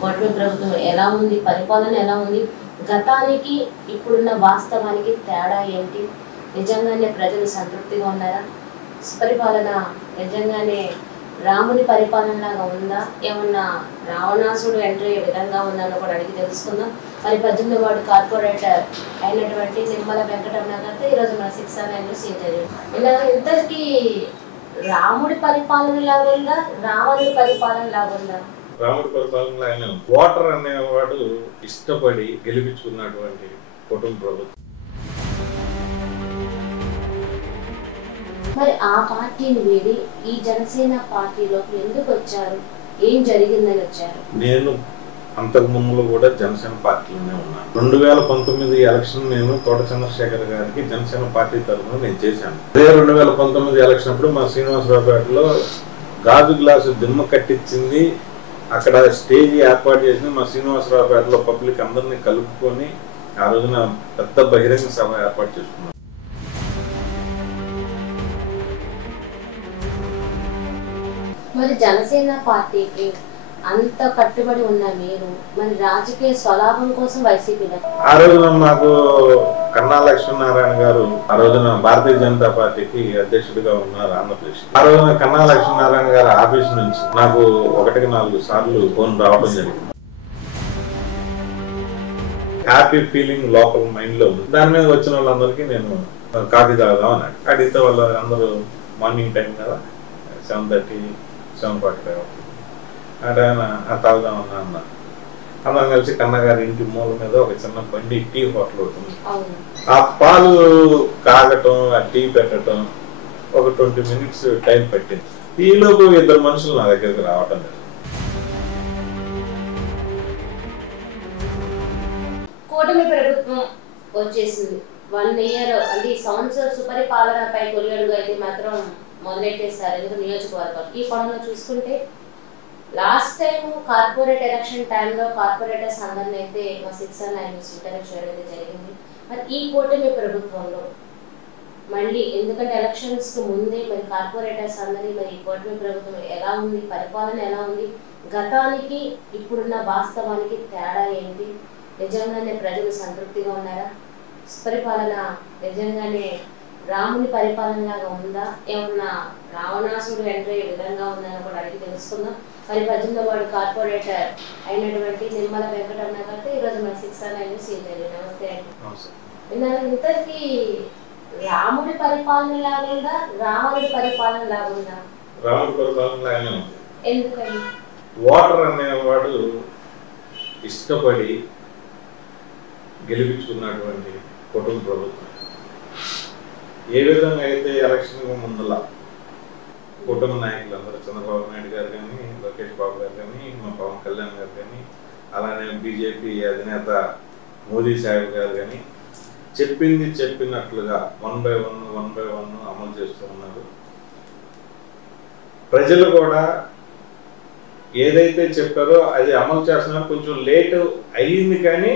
కూటమి ప్రభుత్వం ఎలా ఉంది, పరిపాలన ఎలా ఉంది, గతానికి ఇప్పుడున్న వాస్తవానికి తేడా ఏంటి, నిజంగానే ప్రజలు సంతృప్తిగా ఉన్నారా, సుపరిపాలన నిజంగానే రాముని పరిపాలనలాగా ఉందా, ఏమన్నా రావణాసుడు ఎంటర్ అయ్యే విధంగా ఉందని కూడా అడిగి తెలుసుకుందాం. మరి 18వ వార్డు కార్పొరేటర్ అయినటువంటి నిమ్మల వెంకటరమణ గారితో ఈరోజు మన 6 సీనియర్ ఇలా ఇంతకీ రాముడి పరిపాలన లాగా ఉందా, రావణుడి పరిపాలన లాగా ఉందా? రాముడి పరిపాలనలో ఆయన ఓటర్ అనేవాడు ఇష్టపడి గెలిపించుకున్నటువంటి కుటుంబ ప్రభుత్వం. మరి ఆ పార్టీని వీడి ఈ జనసేన పార్టీలోకి ఎందుకు వచ్చారు, ఏం జరిగిందని వచ్చారు? నేను అంతకు ముందు కూడా జనసేన పార్టీలోనే ఉన్నాను. 2019 ఎలక్షన్ నేను తోట చంద్రశేఖర్ గారికి జనసేన పార్టీ తరఫున నేను చేశాను. అదే 2019 ఎలక్షన్ అప్పుడు మా శ్రీనివాసరావుపేటలో గాజు గ్లాసు దిమ్మ కట్టించింది, అక్కడ స్టేజ్ ఏర్పాటు చేసింది మా శ్రీనివాసరావుపేటలో పబ్లిక్ అందరినీ కలుపుకొని ఆ రోజున పెద్ద బహిరంగ సభ ఏర్పాటు చేసుకున్నాం. మరి జనసేన పార్టీకి అంత కట్టుబడి ఉన్న మీరు మరి రాజకీయ స్వలాభం కోసం వైసీపీలో ఆ రోజున మాకు కన్నా లక్ష్మీనారాయణ గారు ఆ రోజున భారతీయ జనతా పార్టీకి అధ్యక్షుడిగా ఉన్నారు ఆంధ్రప్రదేశ్. ఆ రోజున కన్నా లక్ష్మీనారాయణ గారి ఆఫీస్ నుంచి నాకు 1-4 సార్లు ఫోన్ రావడం జరిగింది. హ్యాపీ ఫీలింగ్ లోకల్ మైండ్ లో ఉంది. దాని మీద వచ్చిన వాళ్ళందరికీ నేను కాఫీ తాగుదాం అని అడిగితే వాళ్ళు అందరూ మార్నింగ్ టైం కదా 7:30, 7:45 అంటే ఆయన తాగుదామన్నా అన్నారు. అందరం కలిసి కన్నగారి ఇంటి మూల మీద ఒక చిన్న బండి టీ హోటల్ ఉంటుంది. ఆ పాలు కాగటం, ఆ టీ పెట్టడం ఒక 20 minutes టైం పట్టింది. ఈలోపు 2 మనుషులు నా దగ్గరికి రావటం లేదు. కూటమి ప్రభుత్వం వచ్చేసింది 1 year, అంటే ఈ సంవత్సరం సుపరిపాలనపై తొలిఅడుగు అయితే మాత్రం మొదలెట్టేశారు. ఎందుకు నియోజకవర్గం ఈ పనులు చూసుకుంటే లాస్ట్ టైం కార్పొరేట్ ఎలక్షన్ టైంలో కార్పొరేటర్స్ అందరినీ అయితే మా 6 ఇంటర్వ్యూ చేయడం అయితే జరిగింది. మరి ఈ కూటమి ప్రభుత్వంలో మళ్ళీ ఎందుకంటే ఎలక్షన్స్ కు ముందే మరి కార్పొరేటర్స్ అందరి మరి ఈ కూటమి ప్రభుత్వం ఎలా ఉంది, పరిపాలన ఎలా ఉంది, గతానికి ఇప్పుడున్న వాస్తవానికి తేడా ఏంటి, నిజంగానే ప్రజలు సంతృప్తిగా ఉన్నారా, సుపరిపాలన నిజంగానే రాముని పరిపాలన లాగా ఉందా, ఏమన్నా రావణాసుడు ఎంటర్ అయ్యే విధంగా ఉందని కూడా అడిగి తెలుసుకుందాం. మరి 18వ వార్డు కార్పొరేటర్ అయినటువంటి నిమ్మల వెంకటరమణ గారితో ఈరోజు మన 6 సీనియర్. నమస్తే అండి. ఇంతకీ రాముడి పరిపాలన లాగా ఉందా, రావణుడి పరిపాలన లాగా ఉందా? రాముడి పరిపాలన లాగానే ఉంది. ఎందుకని? ఓటర్ అనేవాడు ఇష్టపడి గెలిపించుకున్నటువంటి కుటుంబ ప్రభుత్వం. ఏ విధంగా అయితే ఎలక్షన్ ముందులా కుటుంబ నాయకులు అందరూ చంద్రబాబు నాయుడు గారు కానీ, లోకేష్ బాబు గారు కానీ, మా పవన్ కళ్యాణ్ గారు కానీ, అలానే బీజేపీ అధినేత మోదీ సాహెబ్ గారు కానీ చెప్పింది చెప్పినట్లుగా 1 by 1 అమలు చేస్తూ ఉన్నారు. ప్రజలు కూడా ఏదైతే చెప్పారో అది అమలు చేస్తున్నారు. కొంచెం లేట్ అయ్యింది కానీ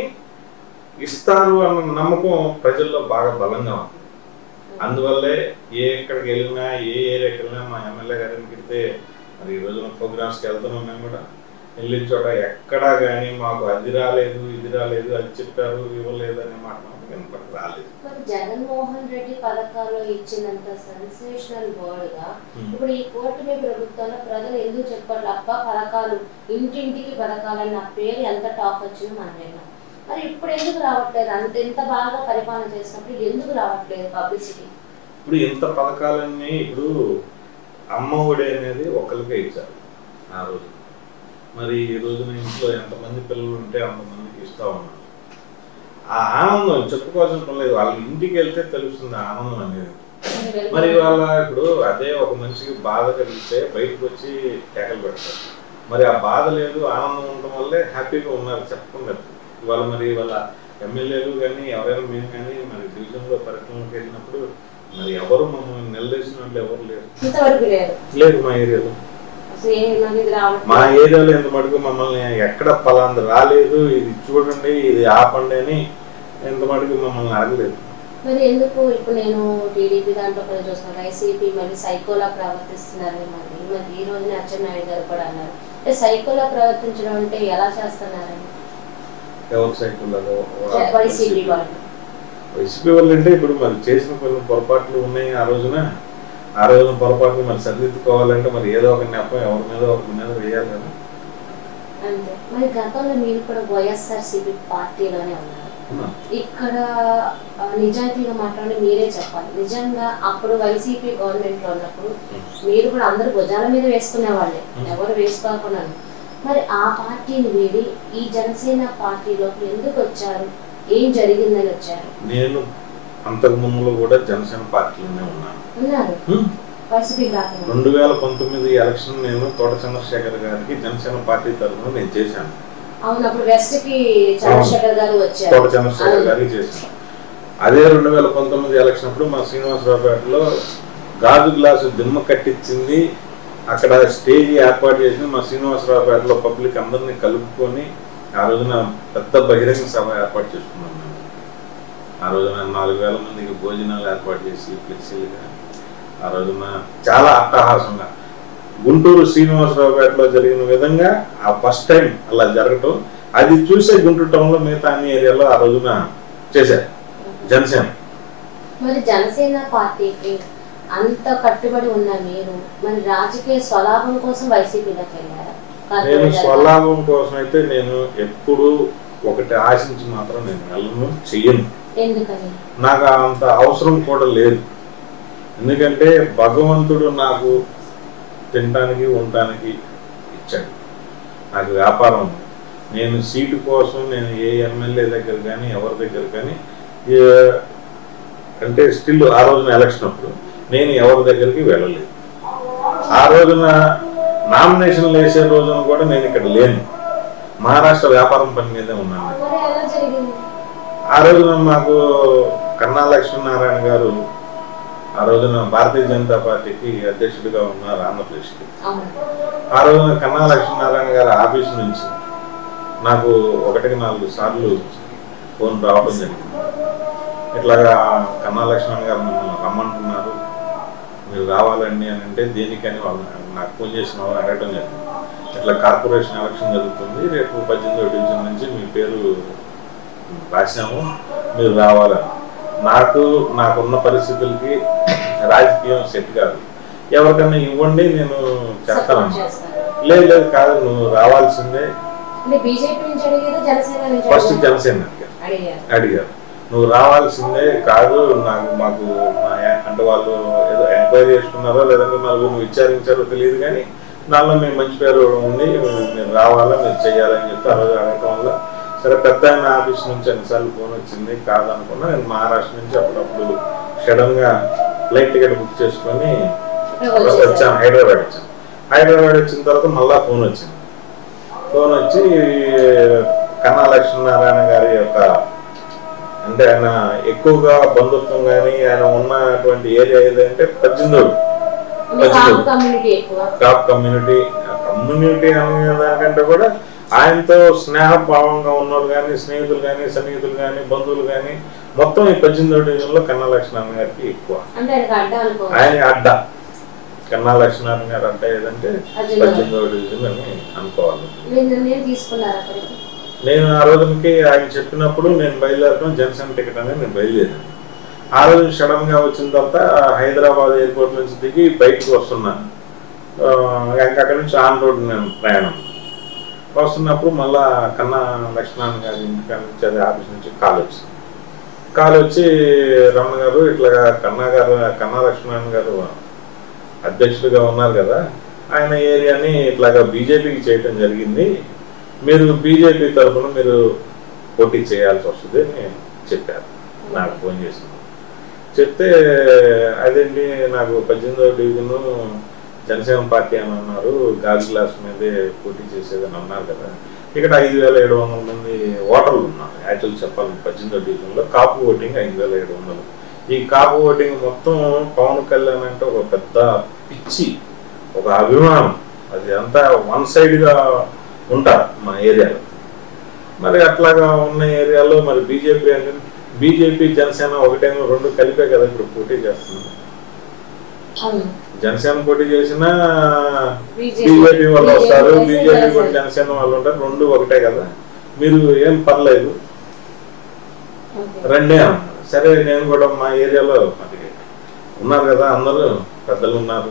ఇస్తారు అన్న నమ్మకం ప్రజల్లో బాగా బలంగా ఉంది. అందువల్లే ఎక్కడికి వెళ్ళినా, ఏ ఏరియాకి వెళ్ళినా మా ఎమ్మెల్యే గారిని పెడితే మరి ఈ రోజున ప్రోగ్రామ్స్కి వెళ్తున్నాం. మేము కూడా వెళ్ళిన చోట ఎక్కడా కానీ మాకు అది రాలేదు, ఇది రాలేదు, అది చెప్పారు, ఇవ్వలేదు అనే మాట మాకు రాలేదు. జగన్మోహన్ రెడ్డి పథకాలు ఇచ్చినంత సెన్సేషనల్ వర్డ్ గా ఇప్పుడు ఈ కూటమి ప్రభుత్వంలో ప్రజలు ఎందుకు చెప్పారు అబ్బా పథకాలు, ఇంటింటికి పథకాలన్న పేరు ఎంత టాప్ వచ్చిందో మనం విన్నాం. మరి ఇప్పుడు ఎందుకు రావట్లేదు? ఎంత బాగా పరిపాలన చేసినప్పుడు ఎందుకు రావట్లేదు పబ్లిసిటీ? ఇప్పుడు ఇంత పథకాలన్నీ ఇప్పుడు అమ్మ ఒడి అనేది ఒకరికే ఇచ్చారు ఆ రోజు. మరి ఈ రోజున ఇంట్లో ఎంతమంది పిల్లలు ఉంటే అంతమందికి ఇస్తా ఉన్నారు. ఆ ఆనందం చెప్పుకోవాల్సిన పని లేదు. వాళ్ళ ఇంటికి వెళ్తే తెలుస్తుంది ఆనందం అనేది. మరి వాళ్ళ ఇప్పుడు అదే ఒక మనిషికి బాధ కలిగితే బయటకు వచ్చి కేకలు పెడతారు. మరి ఆ బాధ లేదు, ఆనందం ఉండటం వల్లే హ్యాపీగా ఉన్నారు చెప్పకుండా. ఇవాళ మరి వాళ్ళ ఎమ్మెల్యేలు కానీ ఎవరైనా మేము కానీ మరి డివిజన్లో పర్యటనలోకి వెళ్ళినప్పుడు మరి ఎవరు మమ్మల్ని నిలదీసిన వాళ్ళు ఎవరు లేరు. లేదు మా ఏరియాలో. మా ఏరియాలో ఎంత మటుకు మమ్మల్ని ఎక్కడ పలాంది రాలేదు, ఇది చూడండి, ఇది ఆపండి అని ఎంత మటుకు మమ్మల్ని అడగలేదు. మరి ఎందుకు ఇప్పుడు నేను టీడీపీ దాంట్లో కూడా చూస్తున్నాను, వైసీపీ మరి సైకోలా ప్రవర్తిస్తున్నారు. మరి ఈ రోజున అచ్చెన్నాయుడు గారు కూడా అన్నారు, సైకోలా ప్రవర్తించడం అంటే ఎలా చేస్తున్నారని. ఎవరు సైకోలా? వైసీపీ వాళ్ళు. వైసీపీ వాళ్ళు అంటే ఇప్పుడు మరి చేసిన కొన్ని పొరపాట్లు ఉన్నాయి. ఆ రోజున పొరపాట్లు మరి సరిదిద్దుకోవాలంటే మరి ఏదో ఒక నెపం ఎవరి మీద ఒకరి మీద వేయాలి కదా. అంతే. మరి గతంలో మీరు కూడా వైఎస్ఆర్సీపీ పార్టీలోనే ఉన్నారు. ఇక్కడ నిజాయితీగా మాట్లాడి మీరే చెప్పాలి. నిజంగా అప్పుడు వైసీపీ గవర్నమెంట్ లో ఉన్నప్పుడు మీరు కూడా అందరు భుజాల మీద వేసుకునే వాళ్ళే, ఎవరు వేసుకోకుండా. మరి ఆ పార్టీని వీడి ఈ జనసేన పార్టీలోకి ఎందుకు వచ్చారు? ఏం జరిగిందని వచ్చారు? నేను అంతకు ముందు కూడా జనసేన పార్టీలోనే ఉన్నారు. 2019 ఎలక్షన్ నేను తోట చంద్రశేఖర్ గారికి జనసేన పార్టీ తరఫున నేను చేశాను. అవును, అప్పుడు వెస్ట్ కి చంద్రశేఖర్ గారు వచ్చారు. తోట చంద్రశేఖర్ గారికి చేశాను. అదే 2019 ఎలక్షన్ అప్పుడు మా శ్రీనివాసరావుపేటలో గాజు గ్లాసు దిమ్మ కట్టించింది, అక్కడ స్టేజ్ ఏర్పాటు చేసింది మా శ్రీనివాసరావుపేటలో పబ్లిక్ అందరినీ కలుపుకొని ఆ రోజున పెద్ద బహిరంగ సభ ఏర్పాటు చేసుకున్నాం. ఆ రోజున 4000 మందికి భోజనాలు ఏర్పాటు చేసి ఫ్లెక్సీలుగా ఆ రోజున చాలా అట్టహాసంగా గుంటూరు శ్రీనివాసరావుపేటలో జరిగిన విధంగా ఆ ఫస్ట్ టైం అలా జరగటం, అది చూసే గుంటూరు టౌన్లో మిగతా అన్ని ఏరియాలో ఆ రోజున చేశారు జనసేన. మరి జనసేన పార్టీకి అంత కట్టుబడి ఉన్న మీరు మరి రాజకీయ స్వలాభం కోసం వైసీపీలోకి వెళ్ళారా? నేను స్వలాభం కోసం అయితే నేను ఎప్పుడు ఒకటి ఆశించి మాత్రం నేను వెళ్ళను, చెయ్యను. ఎందుకని? నాకు అంత అవసరం కూడా లేదు. ఎందుకంటే భగవంతుడు నాకు తినడానికి ఉండటానికి ఇచ్చాడు, నాకు వ్యాపారం ఉంది. నేను సీటు కోసం నేను ఏ ఎమ్మెల్యే దగ్గర కానీ ఎవరి దగ్గర కానీ అంటే స్టిల్ ఆ రోజున ఎలక్షన్ అప్పుడు నేను ఎవరి దగ్గరికి వెళ్ళలేదు. ఆ రోజున నామినేషన్లు వేసే రోజున కూడా నేను ఇక్కడ లేను, మహారాష్ట్ర వ్యాపారం పని మీదే ఉన్నాను. ఆ రోజున మాకు కన్నా లక్ష్మీనారాయణ గారు ఆ రోజున భారతీయ జనతా పార్టీకి అధ్యక్షుడిగా ఉన్నారు ఆంధ్రప్రదేశ్కి. ఆ రోజున కన్నా లక్ష్మీనారాయణ గారి ఆఫీస్ నుంచి నాకు 1-4 సార్లు ఫోన్ రావడం జరిగింది. ఇట్లాగా కన్నా లక్ష్మణ్ గారు మిమ్మల్ని రమ్మంటున్నారు, మీరు రావాలండి అని అంటే దేనికని వాళ్ళు నాకు ఫోన్ చేసిన వాళ్ళు అడగడం జరిగింది. ఇట్లా కార్పొరేషన్ ఎలక్షన్ జరుగుతుంది, రేపు 18వ డివిజన్ నుంచి మీ పేరు రాశాము, మీరు రావాలని. నాకున్న పరిస్థితులకి రాజకీయం సెట్ కాదు, ఎవరికన్నా ఇవ్వండి నేను చేస్తానమ్మా. లేదు కాదు, నువ్వు రావాల్సిందే. ఫస్ట్ జనసేన అడిగారు, నువ్వు రావాల్సిందే కాదు, మాకు అంటే వాళ్ళు ఏదో ఎంక్వైరీ చేసుకున్నారో లేదంటే నలుగురు విచారించారో తెలియదు, కానీ దానిలో మేము మంచి పేరు ఉంది, మీరు రావాలా, మీరు చెయ్యాలని చెప్పి ఆ రోజు అడగటం వల్ల సరే పెద్ద ఆయన ఆఫీస్ నుంచి అన్నిసార్లు ఫోన్ వచ్చింది, కాదనుకున్నా. నేను మహారాష్ట్ర నుంచి అప్పుడప్పుడు సడన్గా ఫ్లైట్ టికెట్ బుక్ చేసుకొని వచ్చాను, హైదరాబాద్ వచ్చిన తర్వాత మళ్ళా ఫోన్ వచ్చింది. ఫోన్ వచ్చి కన్నా లక్ష్మీనారాయణ గారి యొక్క అంటే ఆయన ఎక్కువగా బంధుత్వం కానీ ఆయన ఉన్నటువంటి ఏరియా ఏదంటే 18 కాప్ కమ్యూనిటీ అనే దానికంటే కూడా ఆయనతో స్నేహభావంగా ఉన్నవాళ్ళు కానీ స్నేహితులు కానీ సన్నిహితులు కానీ బంధువులు కానీ మొత్తం ఈ 18వ డివిజన్లో కన్నా లక్ష్మీనారాయణ గారికి ఎక్కువ. ఆయన అడ్డ కన్నా లక్ష్మీనారాయణ గారు అంటే ఏదంటే 18వ డివిజన్ అని అనుకోవాలి. నేను ఆ రోజుకి ఆయన చెప్పినప్పుడు నేను బయలుదేరడం జనసేన టికెట్ అనేది నేను బయలుదేరాను. ఆ రోజు సడన్ గా వచ్చిన తర్వాత హైదరాబాద్ ఎయిర్పోర్ట్ నుంచి దిగి బయటకు వస్తున్నా, అక్కడి నుంచి ఆన్ రోడ్ నేను ప్రయాణం వస్తున్నప్పుడు మళ్ళా కన్నా లక్ష్మీనారాయణ గారి ఇంటికాడ నుంచి అదే ఆఫీస్ నుంచి కాల్ వచ్చి రమణ గారు ఇట్లాగా కన్నా లక్ష్మీనారాయణ గారు అధ్యక్షుడిగా ఉన్నారు కదా, ఆయన ఏరియాని ఇట్లాగా బీజేపీకి చేయటం జరిగింది, మీరు బీజేపీ తరఫున మీరు పోటీ చేయాల్సి వస్తుంది అని చెప్పారు. నాకు ఫోన్ చేసింది, చెప్తే అదేంటి నాకు 18వ డివిజన్ జనసేన పార్టీ అని అన్నారు, గాజు గ్లాస్ మీదే పోటీ చేసేదని అన్నారు కదా, ఇక్కడ 5700 మంది ఓటర్లు ఉన్నారు. యాక్చువల్ చెప్పాలి 18వ డివిజన్లో కాపు ఓటింగ్ 5700. ఈ కాపు ఓటింగ్ మొత్తం పవన్ కళ్యాణ్ అంటే ఒక పెద్ద పిచ్చి, ఒక అభిమానం, అది అంతా వన్ సైడ్గా ఉంటారు మా ఏరియాలో. మరి అట్లాగా ఉన్న ఏరియాలో మరి బీజేపీ అనేది బీజేపీ జనసేన ఒకటేమో రెండు కలిపే కదా ఇప్పుడు పోటీ చేస్తుంది. జనసేన పోటీ చేసినా బీజేపీ వాళ్ళు వస్తారు, బీజేపీ కూడా జనసేన వాళ్ళు ఉంటారు, రెండు ఒకటే కదా, మీరు ఏం పర్లేదు రెండే అన్నారు. సరే నేను కూడా మా ఏరియాలో ఉన్నారు కదా, అందరూ పెద్దలు ఉన్నారు,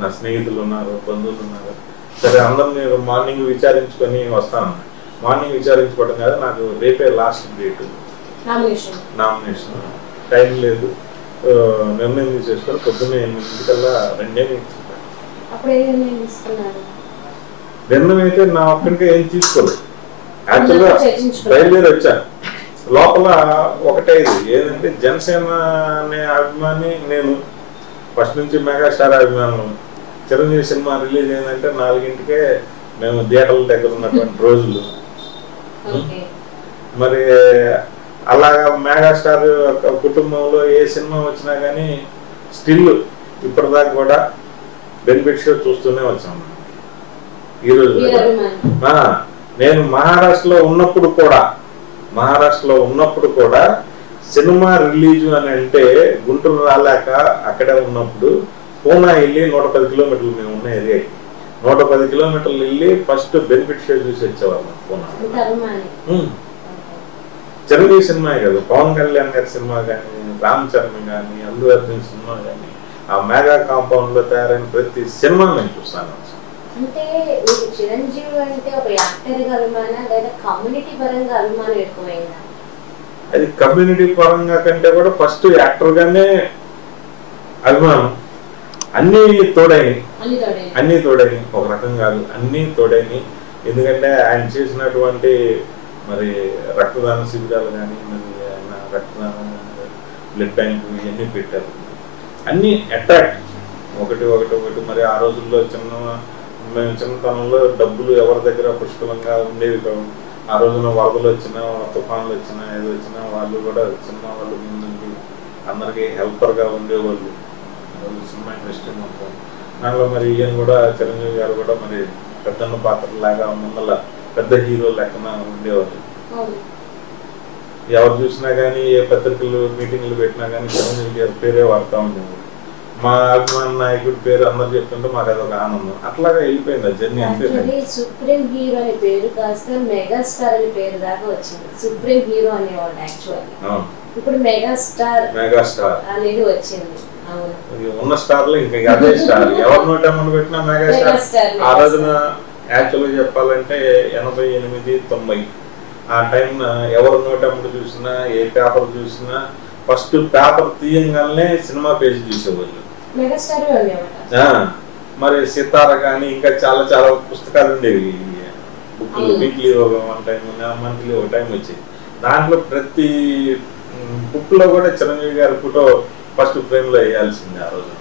నా స్నేహితులు ఉన్నారు, బంధువులు ఉన్నారు, సరే అందరూ నేను మార్నింగ్ విచారించుకొని వస్తాను. మార్నింగ్ విచారించుకోవడం కదా, నాకు రేపే లాస్ట్ డేట్ నామినేషన్, టైం లేదు, నిర్ణయం తీసేసుకొని పొద్దున్నే 8 రెండే నిర్ణయం అయితే నా ఒక్కడికే ఏం తీసుకోలేదు. యాక్చువల్గా బయలుదేరి వచ్చాను. లోపల ఒకటే ఇది ఏంటంటే జనసేన అనే అభిమాని నేను ఫస్ట్ నుంచి మెగాస్టార్ అభిమానులు. చిరంజీవి సినిమా రిలీజ్ అయిందంటే 4ంటికే మేము థియేటర్ల దగ్గర ఉన్నటువంటి రోజులు. మరి అలాగా మెగాస్టార్ కుటుంబంలో ఏ సినిమా వచ్చినా కానీ స్టిల్ ఇప్పటిదాకా కూడా బెనిఫిట్ షో చూస్తూనే వచ్చాము. ఈరోజు నేను మహారాష్ట్రలో ఉన్నప్పుడు కూడా సినిమా రిలీజ్ అని అంటే గుంటూరు రాలేక అక్కడే ఉన్నప్పుడు పూనా వెళ్ళి 110 కిలోమీటర్లు మేము ఉన్న ఏరియాకి 110 కిలోమీటర్లు వెళ్ళి ఫస్ట్ బెనిఫిట్ షో చూసి వచ్చేవాళ్ళం పూనా. చిరంజీవి సినిమా కాదు, పవన్ కళ్యాణ్ గారి సినిమా కానీ, రామ్ చరణ్ కానీ, అల్లు అర్జున్ సినిమా కానీ, ఆ మెగా కాంపౌండ్ లో తయారైన ప్రతి సినిమా నేను చూస్తాను. అంటే మీకు చిరంజీవి అంటే ఒక యాక్టర్ గా అభిమానం లేదా కమ్యూనిటీ పరంగా అభిమానం ఎక్కువైందా? అది కమ్యూనిటీ పరంగా కంటే కూడా ఫస్ట్ యాక్టర్ గానే అభిమానం. అన్ని తోడైని ఒక రకం కాదు, అన్ని తోడైని. ఎందుకంటే ఆయన చేసినటువంటి మరి రక్తదాన శిబిరాలు కానీ, మరి ఆయన రక్తదానం బ్లడ్ బ్యాంక్ ఇవన్నీ పెట్టారు. అన్ని అట్రాక్ట్ ఒకటి. మరి ఆ రోజుల్లో మేము చిన్నతనంలో డబ్బులు ఎవరి దగ్గర పుష్కలంగా ఉండేవి కావు. ఆ రోజున వరదలు వచ్చినా, తుఫాన్లు వచ్చినా, ఏది వచ్చినా వాళ్ళు కూడా సినిమా వాళ్ళు ముందుండి అందరికీ హెల్పర్గా ఉండేవాళ్ళు. సినిమా ఇండస్ట్రీ మొత్తం దానిలో మరి ఈయన కూడా చిరంజీవి గారు కూడా మరి పెద్దన్న పాత్రలాగా ముందల పెద్ద హీరో లెక్కన ఉండేవాళ్ళు. ఎవరు చూసినా కానీ ఏ పత్రికలు మీటింగ్లు పెట్టినా కానీ చిరంజీవి గారి పేరే వాడుతూ ఉండేవాళ్ళు. మా అభిమాన నాయకుడి పేరు అందరు చెప్తుంటే మాకు అదొక ఆనందం. అట్లాగా వెళ్ళిపోయింది ఆ జర్నీ. అంటే సుప్రీం హీరో అనే పేరు కాస్త మెగాస్టార్ అనే పేరు దాకా వచ్చింది. సుప్రీం హీరో అనేవాడు యాక్చువల్లీ, ఇప్పుడు మెగాస్టార్ అనేది వచ్చింది. ఉన్న స్టార్లు ఇంకా అదే స్టార్, ఎవరు నోట ముందు పెట్టినా మెగాస్టార్. ఆ రోజున యాక్చువల్గా చెప్పాలంటే 88, 90 ఆ టైం ఎవరు నోట ముందు చూసినా, ఏ పేపర్ చూసినా ఫస్ట్ పేపర్ తీయంగానే సినిమా పేజీ చూసేవాళ్ళు. మరి సితార కానీ ఇంకా చాలా పుస్తకాలు ఉండేవి, బుక్లు. వీక్లీ ఒక 1 టైం, మంత్లీ ఒక టైం వచ్చేది. దాంట్లో ప్రతి బుక్ లో కూడా చిరంజీవి గారి ఫోటో ఫస్ట్ ఫ్రేమ్ లో వేయాల్సింది ఆ రోజు.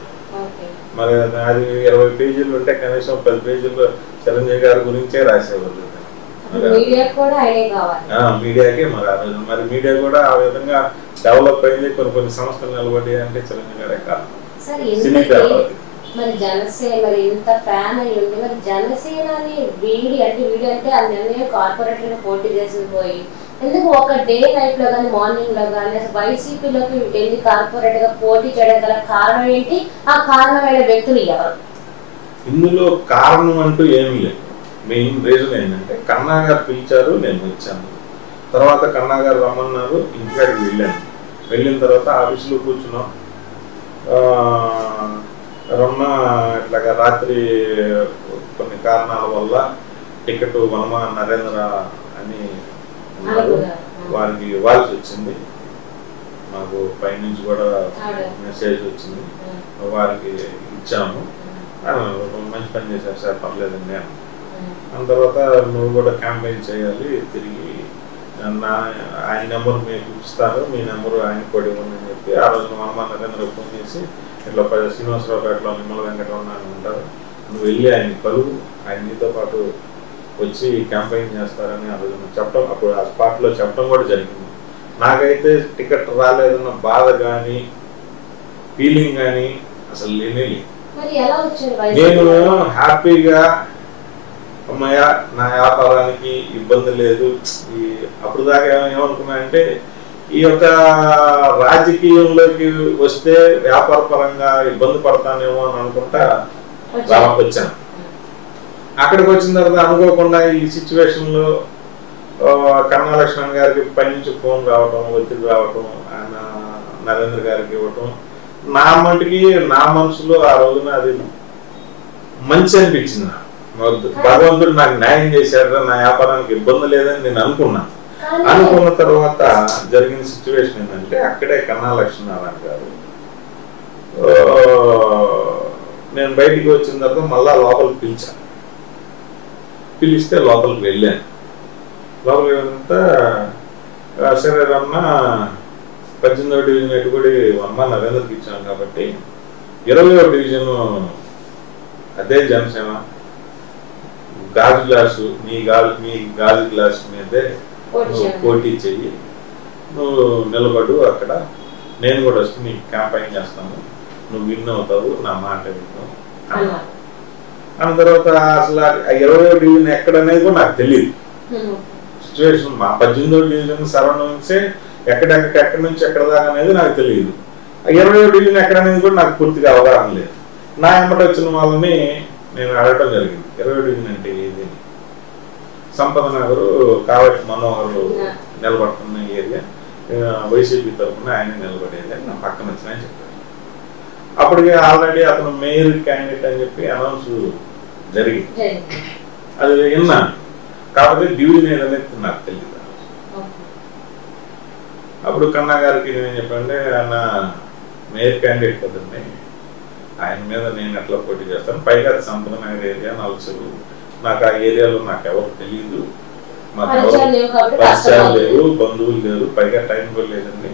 మరి అది 20 పేజీలు ఉంటే కనీసం 10 పేజీల్లో చిరంజీవి గారి గురించే రాసేవాళ్ళు. మీడియాకే మరి ఆ రోజు మరి మీడియా కూడా ఆ విధంగా డెవలప్ అయింది. కొన్ని సంస్థలు నిలబడి అంటే చిరంజీవి గారే కారణం. మరి జనసేన మరి ఇంత ఫ్యాన్ అయ్యి ఉంది, మరి జనసేనని వీడి అంటే ఆ నిర్ణయం కార్పొరేట్ పోటీ చేసి పోయి ఎందుకు ఒక డే నైట్ లో కానీ మార్నింగ్ లో కానీ వైసీపీలోకి వెళ్ళి కార్పొరేట్ గా పోటీ చేయడం గల కారణం ఏంటి? ఆ కారణమైన వ్యక్తులు ఎవరు? ఇందులో కారణం అంటూ ఏమీ లేదు. మెయిన్ రీజన్ ఏంటంటే కన్నా గారు పిలిచారు, నేను వచ్చాను. తర్వాత కన్నా గారు రమ్మన్నారు, ఇంటికాడికి వెళ్ళిన తర్వాత ఆఫీసులో కూర్చున్నాం. రమణ ఇట్లాగా రాత్రి కొన్ని కారణాల వల్ల టికెట్ వనమా నరేంద్ర అని ఉన్నారు, వారికి ఇవ్వాల్సి వచ్చింది. మాకు పైనుంచి కూడా మెసేజ్ వచ్చింది, వారికి ఇచ్చాము. మంచి పని చేశారు సార్, పర్లేదండి అని. దాని తర్వాత నువ్వు కూడా క్యాంపెయిన్ చేయాలి, తిరిగి ఆయన నెంబర్ మీకు ఇస్తారు, మీ నెంబరు ఆయన కూడా ఇవ్వండి అని చెప్పి ఆ రోజు వనమా నరేంద్ర ఫోన్ చేసి ఇట్లా శ్రీనివాసరావుపేటలో నిమ్మల వెంకటరమణ అని ఉంటారు, నువ్వు వెళ్ళి ఆయన కలువు, ఆయన నీతో పాటు వచ్చి క్యాంపెయిన్ చేస్తారని ఆ రోజు చెప్పడం, అప్పుడు ఆ స్పాట్లో చెప్పడం కూడా జరిగింది. నాకైతే టికెట్ రాలేదన్న బాధ కానీ ఫీలింగ్ కానీ అసలు లేనే లేదు. నేను హ్యాపీగా అమ్మయ్య నా వ్యాపారానికి ఇబ్బంది లేదు. అప్పుడు దాకా ఏమనుకున్నా అంటే ఈ యొక్క రాజకీయంలోకి వస్తే వ్యాపార పరంగా ఇబ్బంది పడతానేమో అని అనుకుంటా వచ్చాను. అక్కడికి వచ్చిన తర్వాత అనుకోకుండా ఈ సిచ్యువేషన్లో కన్నా లక్ష్మణ్ గారికి పైనుంచి ఫోన్ రావటం, ఒత్తిడి రావటం, ఆయన నరేంద్ర గారికి ఇవ్వటం, నా మటుకి నా మనసులో ఆ రోజున అది మంచి అనిపించింది. భగవంతుడు నాకు న్యాయం చేశాడు, నా వ్యాపారానికి ఇబ్బంది లేదని నేను అనుకున్నాను. అనుకున్న తర్వాత జరిగిన సిచ్యువేషన్ ఏంటంటే అక్కడే కన్నా లక్ష్మీనారాయణ గారు నేను బయటికి వచ్చిన తర్వాత మళ్ళా లోపలికి పిలిచాను. పిలిస్తే లోపలికి వెళ్ళాను. లోపలికి వెళ్ళినంత సరే రమ్మ 18వ డివిజన్ ఎటుబడి అమ్మ నరేంద్రకి ఇచ్చాను కాబట్టి 20వ డివిజన్ అదే జనసేన గాజు గ్లాసు మీ గాజు గ్లాస్ మీదే పోటీ చెయ్యి, నువ్వు నిలబడు, అక్కడ నేను కూడా వచ్చి నీకు క్యాంపెయిన్ చేస్తాను, నువ్వు విన్ అవుతావు, నా మాట విన్నావు అన్న తర్వాత అసలు 20వ డివిజన్ ఎక్కడ అనేది కూడా నాకు తెలియదు. సిచ్యువేషన్ మా 18వ డివిజన్ సరౌండింగ్సే ఎక్కడి నుంచి ఎక్కడ దాకా అనేది నాకు తెలియదు. 20వ డివిజన్ ఎక్కడ అనేది కూడా నాకు పూర్తిగా అవగాహన లేదు. నా ఎమ్మట వచ్చిన వాళ్ళని నేను అడగటం జరిగింది, 20వ డివిజన్ అంటే ఏది? సంపద నగరు కావటి మనోహరు నిలబడుతున్న ఏరియా, వైసీపీ తరఫున ఆయన నిలబడేది అని నా పక్కన వచ్చినా చెప్పారు. అప్పటికే ఆల్రెడీ అతను మేయర్ క్యాండిడేట్ అని చెప్పి అనౌన్స్ జరిగింది, అది విన్నాను. కాకపోతే డివిజన్ ఏదనేది నాకు తెలియదు. అప్పుడు కన్నా గారికి నేను చెప్పండి, ఆయన మేయర్ క్యాండిడేట్ కదండి, ఆయన మీద నేను ఎట్లా పోటీ చేస్తాను, పైగా సంపద నగర్ ఏరియా నలుగురు, నాకు ఆ ఏరియాలో నాకు ఎవరు తెలియదు, మాకు ఎవరు పరిచయాలు లేవు, బంధువులు లేరు, పైగా టైం కూడా లేదండి,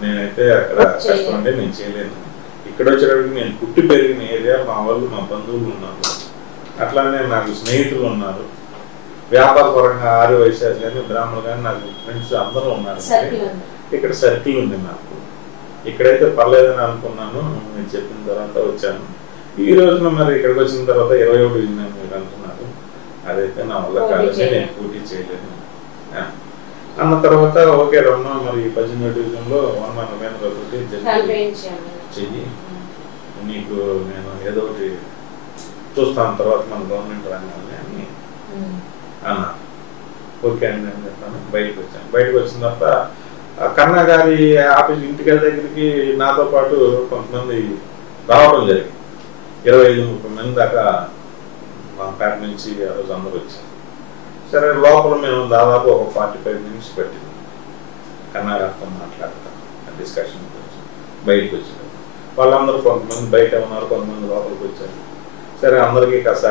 నేనైతే అక్కడ కష్టం అంటే నేను చేయలేను. ఇక్కడ వచ్చేటప్పటికి నేను పుట్టి పెరిగిన ఏరియా, మా వాళ్ళు మా బంధువులు ఉన్నారు, అట్లానే నాకు స్నేహితులు ఉన్నారు, వ్యాపార పరంగా ఆరు వైశాఖ కానీ బ్రాహ్మణులు కానీ నాకు ఫ్రెండ్స్ అందరూ ఉన్నారు. ఇక్కడ సర్కిల్ ఉంది నాకు, ఇక్కడైతే పర్లేదని అనుకున్నాను. నేను చెప్పిన తర్వాత వచ్చాను. ఈ రోజున మరి ఇక్కడికి వచ్చిన తర్వాత 20వ డివిజన్ మీరు అంటున్నారు, అదైతే నా వల్ల కాదని నేను పోటీ చేయలేను అన్న తర్వాత ఓకే రమ్మ, మరి 18వ డివిజన్లో వన్మాన నరేంద్రతోటి చెయ్యి, నీకు నేను ఏదో ఒకటి చూస్తాను, తర్వాత మన గవర్నమెంట్ రంగాన్ని అని అన్నా. ఓకే అండి అని చెప్పాను. బయటకు వచ్చాను. బయటకు వచ్చిన తర్వాత కన్నా గారి ఆఫీస్ ఇంటికి దగ్గరికి నాతో పాటు కొంతమంది రావడం జరిగింది. 25-30 మంది దాకా మా పేట నుంచి ఆ రోజు అందరూ వచ్చారు. సరే లోపల మేము దాదాపు ఒక 45 minutes పెట్టింది కన్నా గారితో మాట్లాడతాం, డిస్కషన్ బయటకు వచ్చారు. వాళ్ళందరూ కొంతమంది బయట ఉన్నారు, కొంతమంది లోపలికి వచ్చారు. సరే అందరికీ కాస్త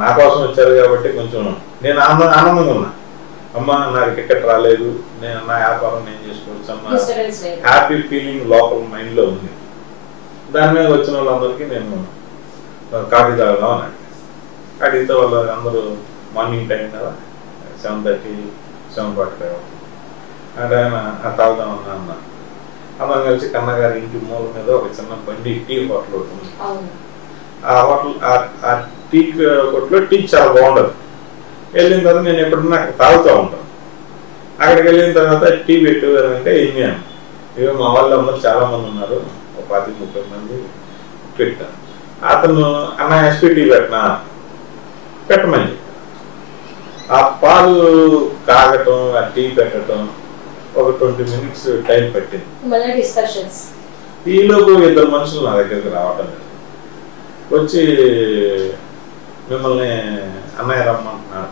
నా కోసం వచ్చారు కాబట్టి కొంచెం నేను ఆనందంగా ఉన్నా. అమ్మ నాకు టికెట్ రాలేదు, నేను నా వ్యాపారం నేను చేసుకోవచ్చు అన్న హ్యాపీ ఫీలింగ్ లోపల మైండ్లో ఉంది. దాని మీద వచ్చిన వాళ్ళందరికీ నేను కాఫీ తాగుదాం అని అడిగితే వాళ్ళు అందరూ మార్నింగ్ టైం కదా 7:30, 7:45 అంటే ఆయన తాగుదామన్నా అన్నా. అందరం కలిసి కన్నా గారి ఇంటి మూల మీద ఒక చిన్న బండి టీ హోటల్ ఉంటుంది. ఆ హోటల్ ఆ టీ కొట్లో టీ చాలా బాగుండదు. వెళ్ళిన తర్వాత నేను ఎప్పుడన్నా తాగుతూ ఉంటాను. అక్కడికి వెళ్ళిన తర్వాత టీ పెట్టారంటే ఇన్నాను. ఇవి మా వాళ్ళు అందరూ చాలా మంది ఉన్నారు, ఒక 20-30 మంది పెట్టాను. అతను అన్న ఎస్పీ టీ పెట్టమని చెప్పాను. ఆ పాలు కాగటం, ఆ టీ పెట్టడం ఒక 20 minutes టైం పట్టింది. ఈలోపు 2 మనుషులు నా దగ్గరికి రావటం లేదు. వచ్చి మిమ్మల్ని అన్నయ్య రమ్మంటున్నారు.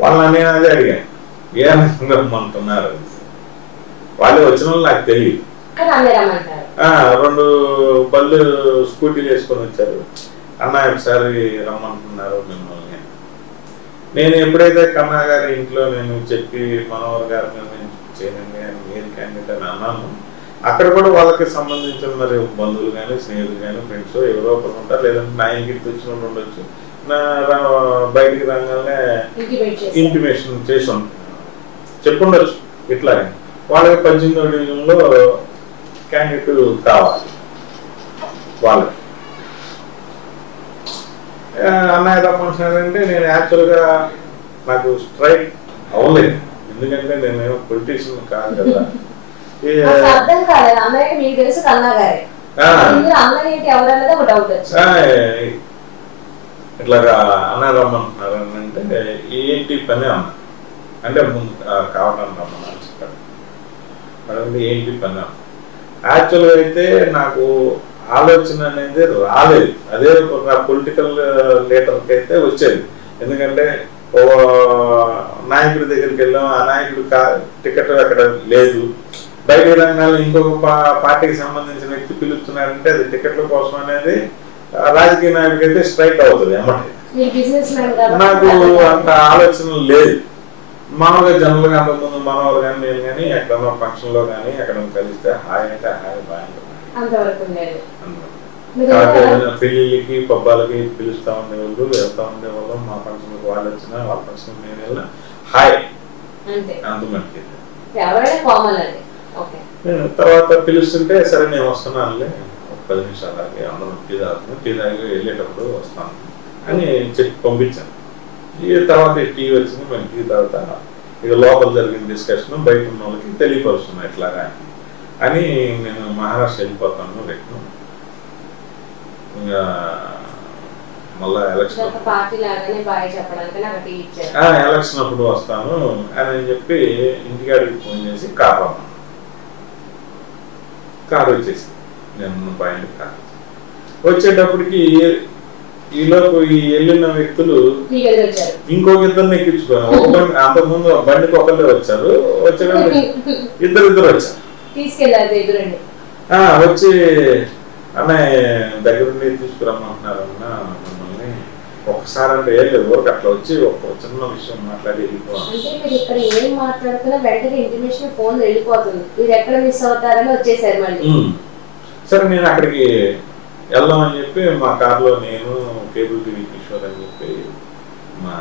వాళ్ళని నేను అదే అడిగాను, ఏ అన్నయ్య రమ్మంటున్నారు. వాళ్ళే వచ్చిన వాళ్ళు నాకు తెలియదు. 2 బళ్ళు స్కూటీలు వేసుకొని వచ్చారు. అన్నయ్య ఒకసారి రమ్మంటున్నారు మిమ్మల్ని. నేను ఎప్పుడైతే కన్నా గారి ఇంట్లో నేను చెప్పి మనోహర్ గారి మీద నేను చేయనండి అని మీరు క్యాండిడేట్ అని అన్నాను, అక్కడ కూడా వాళ్ళకి సంబంధించిన మరి బంధువులు కానీ స్నేహితులు కానీ ఫ్రెండ్స్ ఎవరో ఒకరు ఉంటారు, లేదంటే నా ఇంటికి వచ్చిన వాళ్ళు ఉండొచ్చు. బయటికి రాగానే ఇంటిమేషన్ చేసి చెప్పుండొచ్చు. ఇట్లా వాళ్ళకి 18వ డివిజన్లో క్యాండిడేట్ కావాలి. వాళ్ళకి అన్నయ్య రమ్మంటున్నారంటే నేను యాక్చువల్గా నాకు స్ట్రైక్ అవ్వలేదు. ఎందుకంటే నేనేమో పొలిటీషియన్ కాదు కదా. అర్థం కాలేదు అన్నయ్య, మీకు తెలుసు కన్నా గారే అన్నయ్య ఏంటి ఎవరన్నది ఒక డౌట్ వచ్చింది. ఇట్లాగా అన్న రమ్మంటున్నారు అని అంటే ఏంటి పని అన్న అంటే ముందు కావాలని రమ్మన్నా అని చెప్పాడు. అదంటే ఏంటి పని అన్న. యాక్చువల్గా అయితే నాకు ఆలోచన అనేది రాలేదు, అదే ఒక పొలిటికల్ లీడర్కి అయితే వచ్చేది. ఎందుకంటే ఓ నాయకుడి దగ్గరికి వెళ్ళాం, ఆ నాయకుడు టికెట్ అక్కడ లేదు, బయట రంగాల్లో ఇంకొక పార్టీకి సంబంధించిన వ్యక్తి పిలుస్తున్నారంటే అది టికెట్ల కోసం అనేది రాజకీయ నాయకుడికి అయితే స్ట్రైక్ అవుతుంది అన్నమాట. నాకు అంత ఆలోచన లేదు. మామూలుగా జనరల్గా అంతకుముందు మనవాళ్ళు కానీ నేను కానీ ఎక్కడన్నా ఫంక్షన్లో కానీ ఎక్కడ కలిస్తే హాయ్ అంటే హాయ్ బాయ్ పెళ్ళిళ్ళకి పబ్బాలకి పిలుస్తా ఉండేవాళ్ళు, వెళ్తా ఉండేవాళ్ళు. మా ఫంక్షన్కి వాళ్ళు వచ్చినా వాళ్ళ ఫంక్షన్ నేను వెళ్ళినా హాయ్ అంత మనకి. తర్వాత పిలుస్తుంటే సరే నేను వస్తున్నానులే, ఒక 10 నిమిషాలకి అందరం టీ తాగుతున్నాం, టీ తాగి వెళ్ళేటప్పుడు వస్తాను అని చెప్పి పంపించాను. ఈ తర్వాత టీ వచ్చింది, మేము టీ తాగుతా ఇక లోపల జరిగిన డిస్కషన్ బయట ఉన్న వాళ్ళకి తెలియపరుస్తున్నాను ఎట్లాగా అని. నేను మహారాష్ట్ర వెళ్ళిపోతాను రేపు, ఇంకా మళ్ళా ఎలక్షన్ అప్పుడు వస్తాను అని చెప్పి ఇంటికాడికి ఫోన్ చేసి కారు వచ్చేసి నేను పైన కారు వచ్చేటప్పటికి ఈలోపు ఈ వెళ్ళిన వ్యక్తులు ఇంకొక ఇద్దరిని ఎక్కించుకోను. ఒక బండి అంతకుముందు బండికి ఒకళ్ళే వచ్చారు, వచ్చేటప్పుడు ఇద్దరు వచ్చారు వచ్చి అన్నయ్య దగ్గరుండి తీసుకురమ్మంటున్నారు అన్న మమ్మల్ని ఒక్కసారి అంటే ఏం లేదు, ఊరికి అట్లా వచ్చి ఒక చిన్న విషయం మాట్లాడి వెళ్ళిపోవాలి. మీరు ఇక్కడ ఏం మాట్లాడుతున్నా వెంటనే ఇంటిమేషన్ ఫోన్ వెళ్ళిపోతుంది, మీరు ఎక్కడ మిస్ అవుతారని వచ్చేసారు మళ్ళీ. సరే నేను అక్కడికి వెళ్దామని చెప్పి మా కార్లో నేను కేబుల్ టీవీ కిషోర్ అని చెప్పి మా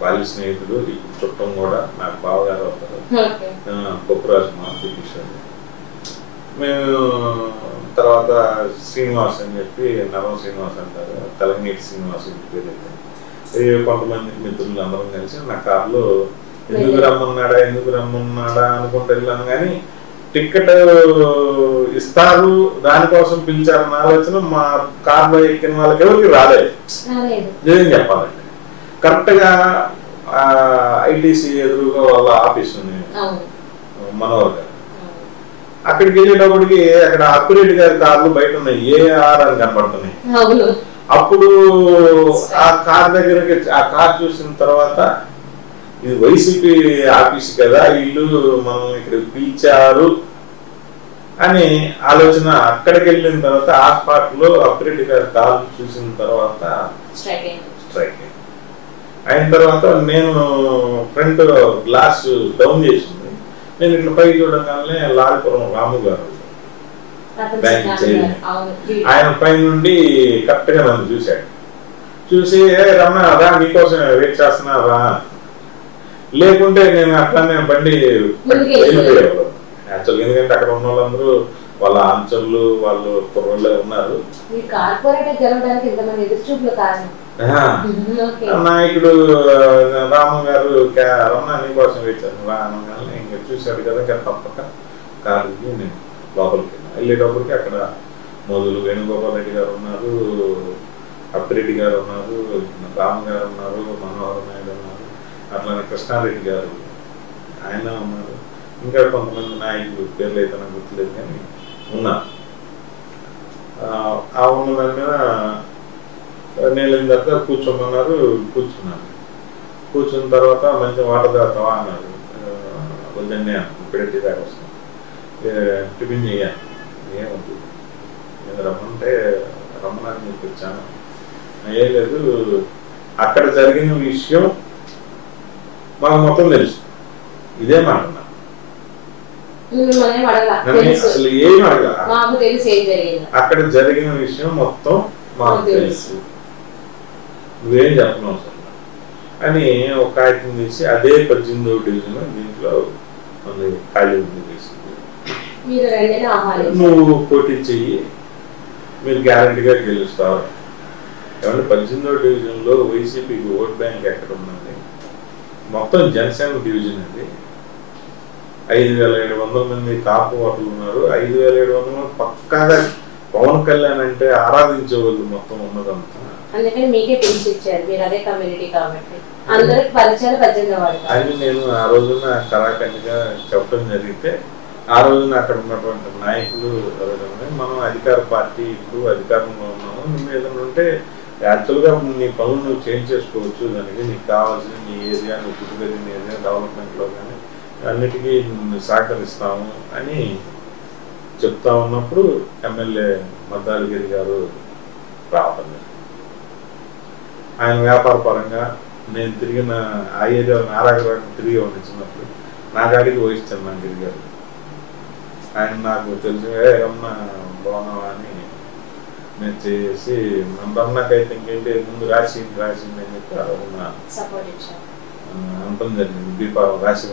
బాల్య స్నేహితుడు ఇప్పుడు చుట్టం కూడా నాకు బావగారు అవుతారు కొప్పురాజు మా కిషోర్, మేము తర్వాత శ్రీనివాస్ అని చెప్పి నరం శ్రీనివాస్ అంటారు, తెలంగాణ శ్రీనివాస్ పేరు అయితే కొంతమంది మిత్రులు అందరం కలిసి నా కార్లో ఎందుకు రమ్మన్నాడా అనుకుంటూ వెళ్ళాను. కానీ టికెట్ ఇస్తారు దానికోసం పిలిచారన్న ఆలోచన మా కార్లో ఎక్కిన వాళ్ళకి ఎవరికి రాలేదు. నిజం చెప్పాలంటే కరెక్ట్గా ఐటీసీ ఎదురుగా వాళ్ళ ఆఫీస్ ఉంది మనోహర్ గారు, అక్కడికి వెళ్ళేటప్పటికి అక్కడ అప్పిరెడ్డి గారి కార్లు బయట ఉన్నాయి, ఏఆర్ అని కనపడుతున్నాయి. అప్పుడు ఆ కార్ దగ్గరకి ఆ కార్ చూసిన తర్వాత ఇది వైసీపీ ఆఫీస్ కదా, ఇల్లు మనం ఇక్కడ పిలిచారు అని ఆలోచన. అక్కడికి వెళ్ళిన తర్వాత ఆ స్పాట్ లో అప్పిరెడ్డి గారి కార్లు చూసిన తర్వాత స్ట్రైక్ అయిన తర్వాత నేను ఫ్రంట్ గ్లాస్ డౌన్ చేసింది, నేను ఇట్లా పైకి చూడగానే లాల్పురం రాము గారు బ్యాంక్ చైర్మన్, ఆయన పై నుండి కరెక్ట్ గా నన్ను చూశాడు. చూసి రమణ రా నీకోసం వెయిట్ చేస్తున్నా రా, లేకుంటే నేను అట్లానే బండి వెళ్ళిపోయేవాళ్ళు యాక్చువల్గా. ఎందుకంటే అక్కడ ఉన్న వాళ్ళందరూ వాళ్ళ అంచర్లు వాళ్ళు కుర్రోళ్ళే ఉన్నారు. నాయకుడు రాము గారు రమణ నీకోసం వెయిట్ చేస్తాను రా అనగానే ఇంకా చూశాడు కదా, ఇంకా తప్పక కారుకి నేను లోపలికి వెళ్ళేటప్పటికి అక్కడ మొదలు వేణుగోపాల్ రెడ్డి గారు ఉన్నారు, అప్పిరెడ్డి గారు ఉన్నారు, రాము గారు ఉన్నారు, మనోహర్ నాయుడు ఉన్నారు, అట్లానే కృష్ణారెడ్డి గారు ఆయన ఉన్నారు, ఇంకా కొంతమంది నాయకులు పేర్లు అయితే నాకు గుర్తులేదు కానీ ఉన్నారు. ఆ ఉన్న దాని మీద నేను తర్వాత కూర్చోమన్నారు, కూర్చున్నాను. కూర్చున్న తర్వాత మంచి వాటర్ తాగుతావా అన్నారు, వద్దండి ఇప్పుడే టీ దాకా వస్తాను, టిఫిన్ చేయాలి ఏమవుతుంది నేను రమ్మంటే రమ్మని చెప్పి వచ్చాను. ఏం లేదు అక్కడ జరిగిన విషయం మాకు మొత్తం తెలుసు, ఇదే మాట అసలు ఏం అడగల, అక్కడ జరిగిన విషయం మొత్తం మాకు తెలుసు, నువ్వేం చెప్పనవసరం అని ఒక కాగితం తీసి అదే 18వ డివిజన్ దీంట్లో మళ్ళీ ఖాళీ ఉంది తీసుకుంది, నువ్వు పోటీ చెయ్యి మీరు గ్యారంటీగా గెలుస్తారు. ఏమంటే 18వ డివిజన్లో వైసీపీకి ఓట్ బ్యాంక్ ఎక్కడ ఉందండి, మొత్తం జనసేన డివిజన్ అది, 5,700 మంది కాపు ఓటర్లు ఉన్నారు. 5,700 పక్కాగా పవన్ కళ్యాణ్ అంటే ఆరాధించే వాళ్ళు మొత్తం ఉన్నదంతా. అందుకని మీకే పిలిచి ఇచ్చారు, మీరు అదే కమ్యూనిటీ కాబట్టి అందరికి పరిచయాలు 18 వాడు అని నేను ఆ రోజున కరాఖండిగా చెప్పడం జరిగితే, ఆ రోజున అక్కడ ఉన్నటువంటి నాయకులు మనం అధికార పార్టీ ఇప్పుడు అధికారంలో ఉన్నాము, నువ్వు ఏదైనా ఉంటే యాక్చువల్గా నీ పనులు నువ్వు చేంజ్ చేసుకోవచ్చు, దానికి నీకు కావాల్సిన నీ ఏరియా నువ్వు పుట్టుకెళ్ళిన ఏరియా డెవలప్మెంట్లో కానీ అన్నిటికీ సహకరిస్తాము అని చెప్తా ఉన్నప్పుడు ఎమ్మెల్యే మద్దాలగిరి గారు రావడం. ఆయన వ్యాపార పరంగా నేను తిరిగిన ఆ ఏరియా నారాయణరావు తిరిగి వండించినప్పుడు నా గాడికి వహిస్తాను నాకు తిరిగారు. ఆయన నాకు తెలిసి ఏమన్నా బాగున్నావా అని నేను చేసి నాకైతే ఇంకేంటి ముందు రాసింది అని చెప్పి అంతం జరిగింది. దీపావళి రాసి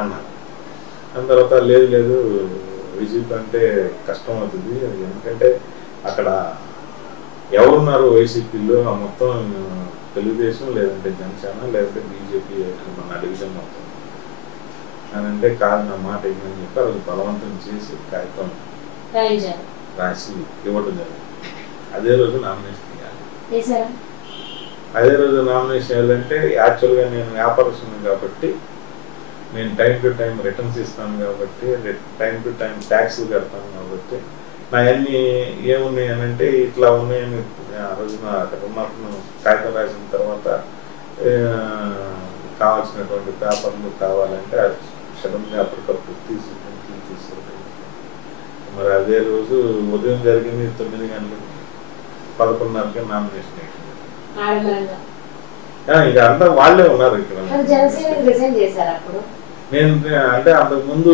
అన్నా. దాని తర్వాత లేదు వైసీపీ అంటే కష్టం అవుతుంది, ఎందుకంటే అక్కడ ఎవరున్నారు వైసీపీలో మొత్తం తెలుగుదేశం, లేదంటే జనసేన, లేదంటే బీజేపీ మన డివిజన్ మొత్తం అని అంటే కాదు నా మాట ఏమని చెప్పి అది బలవంతం చేసి కాగితం రాసి ఇవ్వడం జరిగింది. అదే రోజు నామినేషన్ ఇవ్వాలి. అదే రోజు నామినేషన్ ఇవ్వాలంటే యాక్చువల్గా నేను వ్యాపారస్తుని కాబట్టి నేను టైం టు టైం రిటర్న్స్ ఇస్తాను కాబట్టి, టైం టు టైం ట్యాక్స్లు కడతాను కాబట్టి నా అన్నీ ఏమున్నాయి అని అంటే ఇట్లా ఉన్నాయని ఆ రోజున అక్కడ ఉన్నప్పుడు కాగితం రాసిన తర్వాత కావాల్సినటువంటి పేపర్లు కావాలంటే సడన్గా అప్పటికప్పుడు తీసుకుంటాను. మరి అదే రోజు ఉదయం జరిగింది 9 గంటలకు, 11:30కి నామినేషన్ అయింది. ఇక అంతా వాళ్ళే ఉన్నారు ఇక్కడ. నేను అంటే అంతకుముందు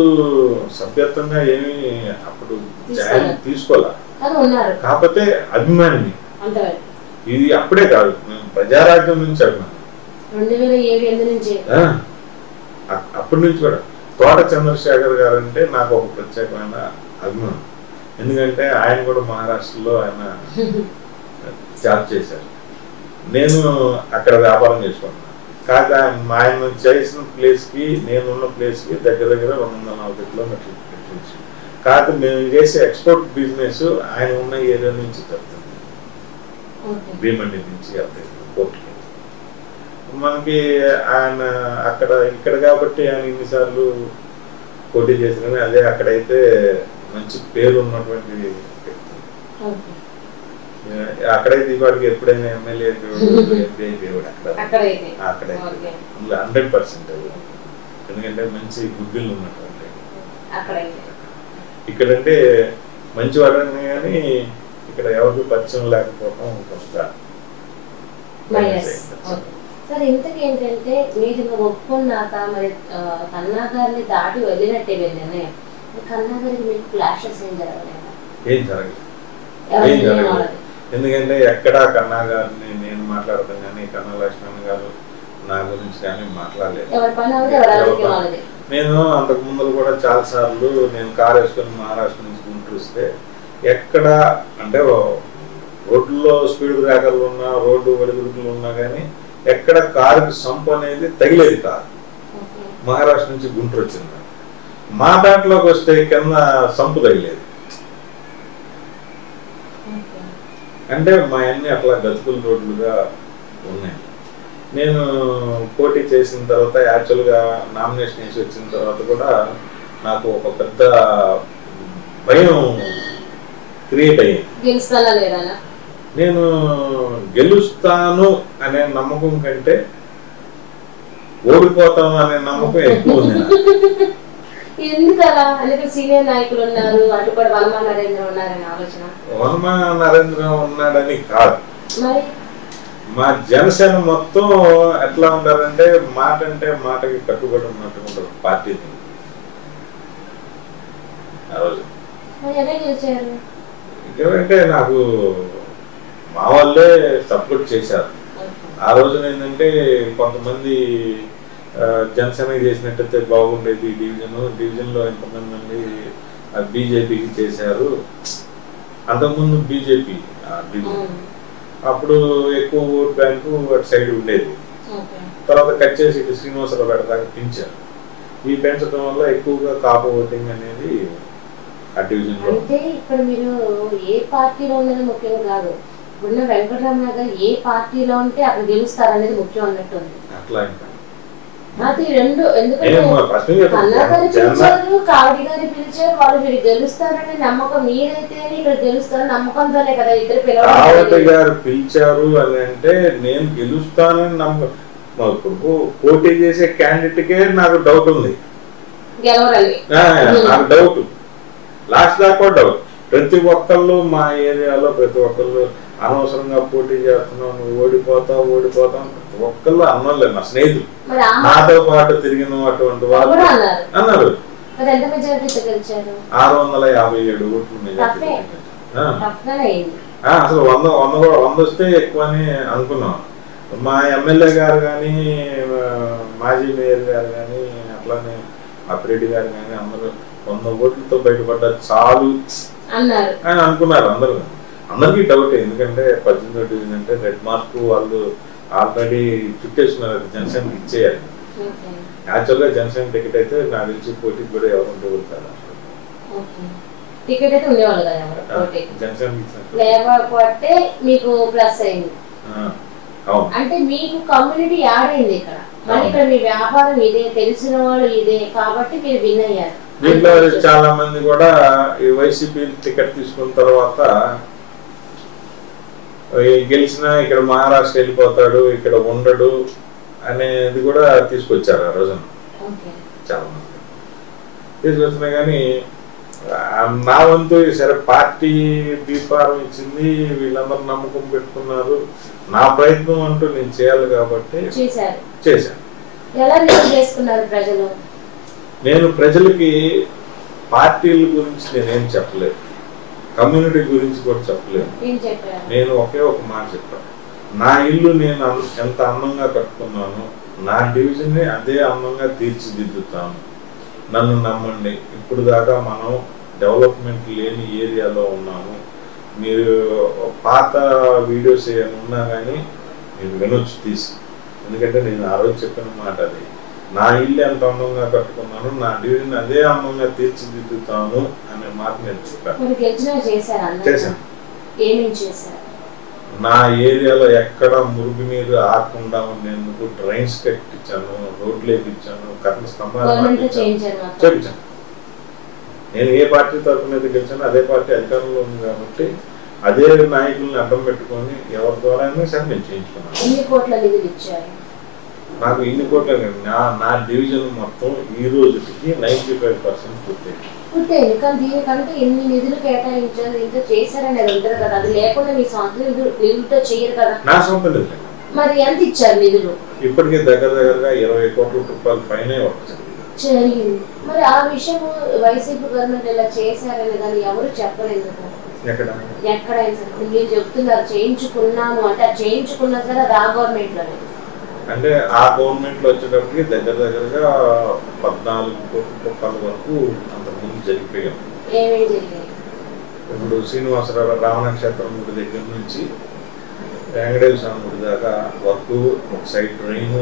సభ్యత్వంగా ఏమి అప్పుడు తీసుకోలే, కాకపోతే అభిమాని. ఇది అప్పుడే కాదు, ప్రజారాజ్యం నుంచి అభిమాని. 2007 నుంచి అప్పటి నుంచి కూడా తోట చంద్రశేఖర్ గారు అంటే నాకు ఒక ప్రత్యేకమైన అభిమానం. ఎందుకంటే ఆయన కూడా మహారాష్ట్రలో ఆయన జాబ్ చేశారు, నేను అక్కడ వ్యాపారం చేసుకుంటున్నాను. కాక ఆయన చేసిన ప్లేస్కి నేనున్న ప్లేస్కి దగ్గర 240 కిలోమీటర్లు డిఫరెన్స్. కాకపోతే మేము చేసే ఎక్స్పోర్ట్ బిజినెస్ ఆయన ఉన్న ఏరియా నుంచి జరుగుతుంది, భీమండి నుంచి వెళ్తాయి పోర్టుకి. మనకి ఆయన అక్కడ ఇక్కడ కాబట్టి ఆయన ఇన్నిసార్లు పోటీ చేసిన అదే అక్కడైతే మంచి పేరు ఉన్నటువంటి వ్యక్తి. అక్కడైతే ఇవాడికి ఎప్పుడైనా ఎమ్మెల్యే అక్కడైతే 100%. ఎందుకంటే మంచి గుడ్విల్ ఉన్నటువంటి ఇక్కడంటే మంచి వాడని కానీ ఇక్కడ ఎవరికి పరిచయం లేకపోవడం కొంత. సార్ ఇంతకీ ఏంటంటే మీరు ఒప్పుకున్నాక మరి కన్నా గారిని దాటి వెళ్ళినట్టే వెళ్ళినాయి, కన్నా గారికి మీకు క్లాషెస్ ఏం జరగలేదు? ఏం జరగలేదు. ఎందుకంటే ఎక్కడా కన్నా గారిని నేను మాట్లాడతాం కానీ కన్నా లక్ష్మణ్ గారు నా గురించి కానీ మాట్లాడలేదు. నేను అంతకు ముందు కూడా చాలా సార్లు నేను కారు వేసుకొని మహారాష్ట్ర నుంచి గుంటూరు వస్తే ఎక్కడ అంటే రోడ్లో స్పీడ్ బ్రేకర్లు ఉన్నా రోడ్డు వెలుగులు ఉన్నా కానీ ఎక్కడ కారుకి సంపు అనేది తగిలేదు కాదు. మహారాష్ట్ర నుంచి గుంటూరు వచ్చింది, మా దాంట్లోకి వస్తే కింద సంపు తగిలేదు. అంటే మా అన్ని అట్లా గతుకుల రోడ్లుగా ఉన్నాయి. నేను పోటీ చేసిన తర్వాత యాక్చువల్గా నామినేషన్ వేసి వచ్చిన తర్వాత కూడా నాకు ఒక పెద్ద భయం క్రియేట్ అయ్యింది. నేను గెలుస్తాను అనే నమ్మకం కంటే ఓడిపోతాను అనే నమ్మకం ఎక్కువ ఉంది. ఎందుకలా? అందుకే సీనియర్ నాయకులు ఉన్నారు, అటు కూడా వనమా నరేంద్ర ఉన్నారని ఆలోచన. వనమా నరేంద్ర ఉన్నాడని కాదు, మా జనసేన మొత్తం ఎట్లా ఉంటారంటే మాట అంటే మాటకి కట్టుబడి ఉన్నట్టు ఉంటారు పార్టీ. ఎందుకంటే నాకు మా వాళ్ళే సపోర్ట్ చేశారు. ఆ రోజున ఏంటంటే కొంతమంది జనసేన చేసినట్టయితే బాగుండేది, డివిజన్లో ఎంతమంది మంది బీజేపీకి చేశారు. అంతకుముందు బీజేపీ డివిజన్ అప్పుడు ఎక్కువ ఓట్ బ్యాంకు అటు సైడ్ ఉండేది. తర్వాత కట్ చేసి ఇటు శ్రీనివాసరావు పెడతాక పెంచారు. ఈ పెంచడం వల్ల ఎక్కువగా కాపు ఓటింగ్ అనేది ఆ డివిజన్లో. అంటే ఇక్కడ మీరు ఏ పార్టీలో ఉన్నది ముఖ్యం కాదు, ఇప్పుడున్న వెంకటరమణ గారు ఏ పార్టీలో ఉంటే అక్కడ గెలుస్తారనేది ముఖ్యం అన్నట్టుంది. అట్లా ఇంకా అది రెండు, ఎందుకంటే అన్నా గారు పిలిచారు, కావడి గారు పిలిచారు, వాళ్ళు మీరు గెలుస్తారనే నమ్మకం మీరైతే ఇక్కడ గెలుస్తారని నమ్మకంతోనే కదా ఇద్దరు కావటి గారు పిలిచారు అని అంటే నేను గెలుస్తానని నమ్మకం. పోటీ చేసే క్యాండిడేట్కే నాకు డౌట్ ఉంది, గెలవరని నాకు డౌట్, లాస్ట్ దాకా డౌట్. ప్రతి ఒక్కళ్ళు మా ఏరియాలో ప్రతి ఒక్కళ్ళు అనవసరంగా పోటీ చేస్తున్నావు, నువ్వు ఓడిపోతావు ప్రతి ఒక్కళ్ళు అన్నోళ్ళే, నా స్నేహితులు నాతో పాటు తిరిగిన అటువంటి వాళ్ళు అన్నారు. 657 ఓట్లు మెజార్టీ. అసలు 100 వస్తే ఎక్కువ అని అనుకున్నాం. మా ఎమ్మెల్యే గారు కానీ మాజీ మేయర్ గారు కానీ అట్లానే అప్పిరెడ్డి గారు కానీ అందరూ 100 ఓట్లతో బయటపడ్డారు చాలు అని అనుకున్నారు అందరూ. అందరికీ డౌట్, ఎందుకంటే 18వ డివిజన్ అంటే రెడ్ మార్క్ వాళ్ళు ఆల్రెడీ చుట్టేస్తున్నారు, జనసేనకి ఇచ్చేయాలి. యాక్చువల్గా జనసేన టికెట్ అయితే నాకు తెలిసి పోటీకి కూడా ఎవరు ఉండేవాళ్ళు కదా, టికెట్ అయితే ఉండేవాళ్ళు కదా, జనసేన లేకపోతే మీకు ప్లస్ అయింది. అంటే మీకు కమ్యూనిటీ యాడ్ అయింది ఇక్కడ, మళ్ళీ ఇక్కడ మీ వ్యాపారం ఇదే, తెలిసిన వాళ్ళు ఇదే కాబట్టి మీరు విన్ అయ్యారు. దీంట్లో చాలా మంది కూడా ఈ వైసీపీ టికెట్ తీసుకున్న తర్వాత గెలిచినా ఇక్కడ మహారాష్ట్ర వెళ్ళిపోతాడు, ఇక్కడ ఉండడు అనేది కూడా తీసుకొచ్చారు ఆ రోజున. చాలా మంది తీసుకొచ్చినా కానీ నా వంతు సరే పార్టీ దీపారం ఇచ్చింది, వీళ్ళందరూ నమ్మకం పెట్టుకున్నారు, నా ప్రయత్నం అంటూ నేను చేయాలి కాబట్టి చేశాను. నేను ప్రజలకి పార్టీల గురించి నేనేం చెప్పలేదు, కమ్యూనిటీ గురించి కూడా చెప్పలేదు. నేను ఒకే ఒక మాట చెప్పాను, నా ఇల్లు నేను ఎంత అందంగా కట్టుకున్నాను, నా డివిజన్ని అదే అందంగా తీర్చిదిద్దుతాను, నన్ను నమ్మండి. ఇప్పుడు దాకా మనం డెవలప్మెంట్ లేని ఏరియాలో ఉన్నాము, మీరు పాత వీడియోస్ ఏమైనా ఉన్నా కానీ మీరు వినొచ్చు తీసి, ఎందుకంటే నేను ఆ రోజు చెప్పిన మాట అది, నా ఇల్లు ఎంత అందంగా కట్టుకున్నాను, నా డివిజన్ అదే అందంగా తీర్చిదిద్దుతాను అనే మాట నేను చెప్పాను. చేశాను. నా ఏరియాలో ఎక్కడ మురుగునీరు ఆకుండా ఉండేందుకు డ్రైన్స్ కట్టించాను, రోడ్లు వేయించాను, కరెంట్ స్తంభాలు చేయించాను. నేను ఏ పార్టీ తరఫున అయితే గెలిచానో అదే పార్టీ అధికారంలో ఉంది కాబట్టి అదే నాయకుల్ని అడ్డం పెట్టుకొని ఎవరి ద్వారా సరే నేను చేయించుకున్నాను. నాకు ఇన్ని కోట్ల నా డివిజన్ మొత్తం ఈ రోజుకి 95% పూర్తయింది. కానీ దీనికంటే ఎన్ని నిధులు కేటాయించారు, ఇంత చేశారనేది ఉంటుంది కదా, అది లేకుండా మీ సొంత నిధులతో చేయరు కదా. నా సొంత నిధులు మరి ఎంత ఇచ్చారు నిధులు? ఇప్పటికే దగ్గరగా 20 కోట్ల రూపాయలు పైనే జరిగింది. మరి ఆ విషయం వైసీపీ గవర్నమెంట్ ఇలా చేశారనే దాన్ని ఎవరు చెప్పలేదు. ఎక్కడైనా సరే మీరు చెప్తున్నారు చేయించుకున్నాము అంటే అది చేయించుకున్నా సరే అది ఆ గవర్నమెంట్ లోనే. అంటే ఆ గవర్నమెంట్ లో వచ్చేటప్పటికి దగ్గరగా 14 కోట్ల రూపాయల వరకు అంతకుముందు జరిగిపోయాం. ఇప్పుడు శ్రీనివాసరావు రామనక్షత్రం గుడి దగ్గర నుంచి వెంకటేశ్వర స్వామి గుడి దాకా వర్క్, ఒక సైడ్ ట్రైన్,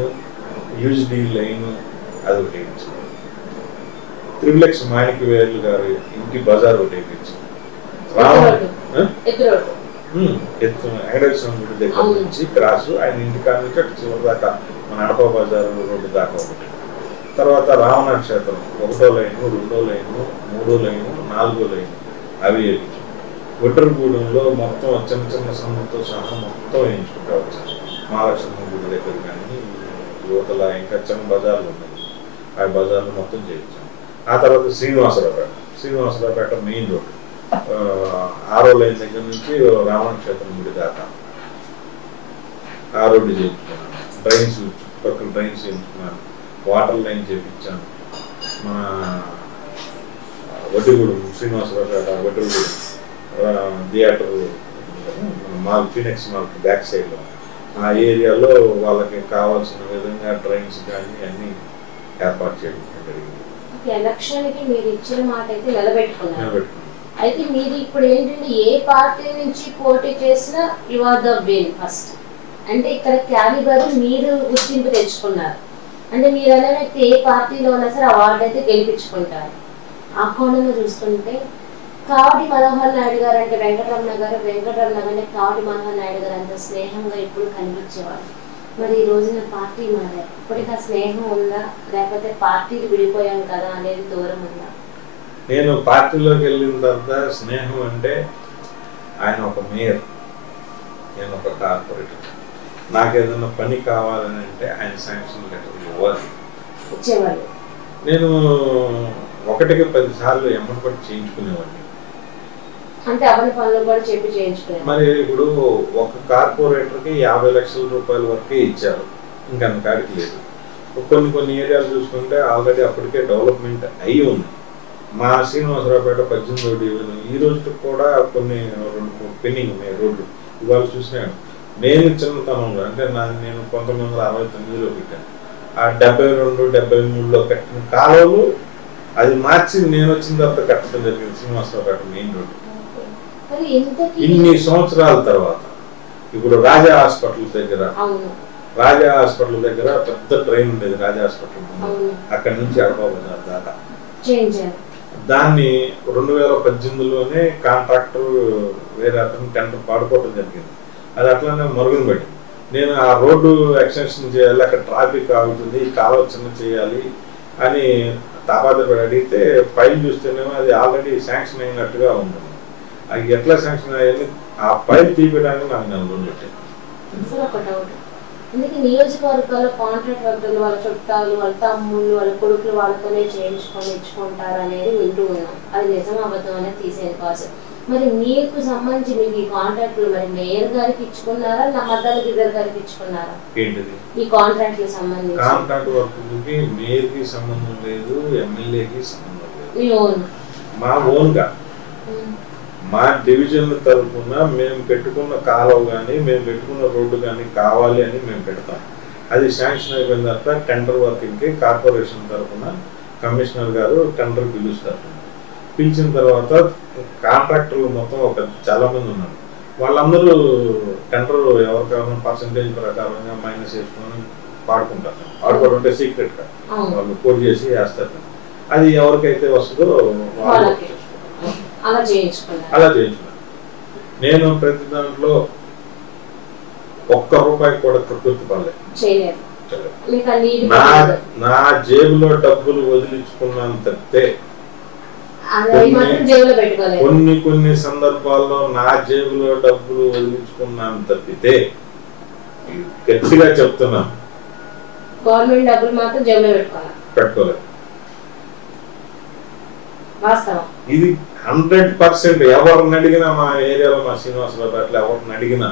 యూజ్డీ లైన్ అది ఒకటి వేయించాం. త్రిబులెక్స్ మాణిక్యవేర్లు గారు ఇంటి బజార్ ఒకటి వేయించాం. వెంకటేశ్వర స్వామి గుడి దగ్గర నుంచి క్రాస్ ఆయన ఇంటి కాడ నుంచి అటు చివరి దాకా మన అడప బజార్ రోడ్డు దాకా ఒకటి. తర్వాత రామనక్షత్రం 1వ లైను, 2వ లైను, 3వ లైను, 4వ లైను అవి వేయించాం. ఒట్టరగూడెంలో మొత్తం చిన్న సందుతో సహా మొత్తం వేయించుకుంటూ వచ్చాను. మహాలక్ష్మి గుడి దగ్గర కానీ యువతల ఇంకా చిన్న బజార్లు ఉన్నాయి, ఆ బజార్లు మొత్తం చేయించాం. ఆ తర్వాత శ్రీనివాసరావుపేట మెయిన్ రోడ్ 6వ లైన్ దగ్గర నుంచి రామనక్షత్రం గుడి దాకా ఆ రోడ్డు చేయించుకున్నాను. డ్రైన్స్ చుట్టుపక్కల డ్రైన్స్ చేయించుకున్నాను, వాటర్ లైన్ చేయించాను. మన Vaddigudem Srinivasaraopeta Vaddigudem theatre mall, Phoenix mall back సైడ్లో ఆ ఏరియాలో వాళ్ళకి కావాల్సిన విధంగా డ్రైన్స్ కానీ అన్నీ ఏర్పాటు చేయడం జరిగింది. ఎలక్షన్కి మీరు ఇచ్చిన మాట అయితే నిలబెట్టుకున్నారు. అయితే మీరు ఇప్పుడు ఏంటంటే ఏ పార్టీ నుంచి పోటీ చేసినా you are the win first, అంటే ఇక్కడ క్యాలిబర్ మీరు గుర్తింపు తెచ్చుకున్నారు. అంటే మీరు అనే వ్యక్తి ఏ పార్టీలో ఉన్నా సరే అవార్డు అయితే గెలిపించుకుంటారు. ఆ కోణంలో చూసుకుంటే కావటి మనోహర్ నాయుడు గారు అంటే వెంకటరమణ గారిని కావటి మనోహర్ నాయుడు గారు అంత స్నేహంగా ఇప్పుడు కనిపించేవారు. మరి ఈ రోజున పార్టీ మారారు, ఇప్పటికి ఆ స్నేహం ఉందా లేకపోతే పార్టీలు విడిపోయాం కదా అనేది దూరం ఉందా? నేను పార్టీలోకి వెళ్ళిన తర్వాత స్నేహం అంటే ఆయన ఒక మేయర్, నేను ఒక కార్పొరేటర్. నాకు ఏదైనా పని కావాలని అంటే ఆయన శాంక్షన్ లెటర్ ఇచ్చేవాళ్ళు. నేను 1కి 10 సార్లు ఎమ్మటి చేయించుకునేవాడిని. అంటే అవన్నీ పనులు కూడా చెప్పి చేయించుకునే. మరి ఇప్పుడు ఒక కార్పొరేటర్కి 50 లక్షల రూపాయల వరకే ఇచ్చారు, ఇంకంతకాడికి లేదు. కొన్ని ఏరియాలు చూసుకుంటే ఆల్రెడీ అప్పటికే డెవలప్మెంట్ అయ్యి ఉంది. మా శ్రీనివాసరావుపేట 18వ డివిజన్ ఈ రోజుకి కూడా కొన్ని 2 పెండింగ్ ఉన్నాయి రోడ్లు. ఇవాళ చూసినాను నేను చిన్నతనంలో, అంటే నేను 1969లో పెట్టాను. ఆ 72, 73లో కట్టిన కాలువలు అది మార్చి నేను వచ్చిన తర్వాత కట్టడం జరిగింది శ్రీనివాసరావుపేట మెయిన్ రోడ్డు. ఇన్ని సంవత్సరాల తర్వాత ఇప్పుడు రాజా హాస్పిటల్ దగ్గర పెద్ద ట్రైన్ ఉండేది. రాజా హాస్పిటల్ అక్కడి నుంచి అడపా బజార్ దాకా దాన్ని 2018లోనే కాంట్రాక్టర్ వేరే అతను టెండర్ పాడుకోవడం జరిగింది. అది అట్లానే మరుగున పడింది. నేను ఆ రోడ్డు ఎక్స్టెన్షన్ చేయాలి, అక్కడ ట్రాఫిక్ ఆగుతుంది, కాలువ చిన్న చేయాలి అని తాపాదపడి అడిగితే ఫైల్ చూస్తేనేమో అది ఆల్రెడీ శాంక్షన్ అయినట్టుగా ఉంటుంది. అది ఎట్లా శాంక్షన్ అయ్యాలి, ఆ ఫైల్ తీయడానికి నాకు 4 రోజులు పెట్టాను. అందుకే నియోజకవర్గాల్లో కాంట్రాక్ట్ వర్గలు వాళ్ళ చుట్టాలు, వాళ్ళ తమ్ముళ్ళు, వాళ్ళ కొడుకులు వాళ్ళతోనే చేయించుకొని ఇచ్చుకుంటారు అనేది వింటూ ఉన్నాం. అది నిజం అబద్ధం అనేది తీసేది కాదు. మరి మీకు సంబంధించి మీకు ఈ కాంట్రాక్టులు మరి మేయర్ గారికి ఇచ్చుకున్నారా, మద్దతు గిద్దరు గారికి ఇచ్చుకున్నారా? ఏంటిది ఈ కాంట్రాక్టులకు సంబంధించి? కాంట్రాక్ట్ వర్క్కి మేయర్కి సంబంధం లేదు, ఎమ్మెల్యేకి సంబంధం లేదు. మా ఓన్గా మా డివిజన్ తరఫున మేము పెట్టుకున్న కాలువ కానీ మేము పెట్టుకున్న రోడ్డు కానీ కావాలి అని మేము పెడతాం. అది శాంక్షన్ అయిపోయిన తర్వాత టెండర్ వర్కింగ్కి కార్పొరేషన్ తరఫున కమిషనర్ గారు టెండర్ పిలుస్తారు. పిలిచిన తర్వాత కాంట్రాక్టర్లు మొత్తం చాలా మంది ఉన్నారు. వాళ్ళందరూ టెండర్ ఎవరికైనా పర్సంటేజ్ ప్రకారంగా మైనస్ చేసుకొని పాడుకుంటారు. పాడుకోవడం అంటే సీక్రెట్గా వాళ్ళు కోడ్ చేసి వేస్తారు. అది ఎవరికైతే వస్తుందో వాళ్ళు అలా చేయించుకున్నారు. నేను ప్రతి దాంట్లో ₹1 కూడా ప్రకృతి పడలేదు. నా జేబులో డబ్బులు వదిలించుకున్నాను తప్పితే కొన్ని సందర్భాల్లో నా జేబులో డబ్బులు వదిలించుకున్నాను తప్పితే గట్టిగా చెప్తున్నాను గవర్నమెంట్ డబ్బులు మాత్రం జేబులో పెట్టుకోలేదు. ఇది 100% ఎవరిని అడిగినా మా ఏరియాలో మా శ్రీనివాసరావు అట్లా ఎవరిని అడిగినా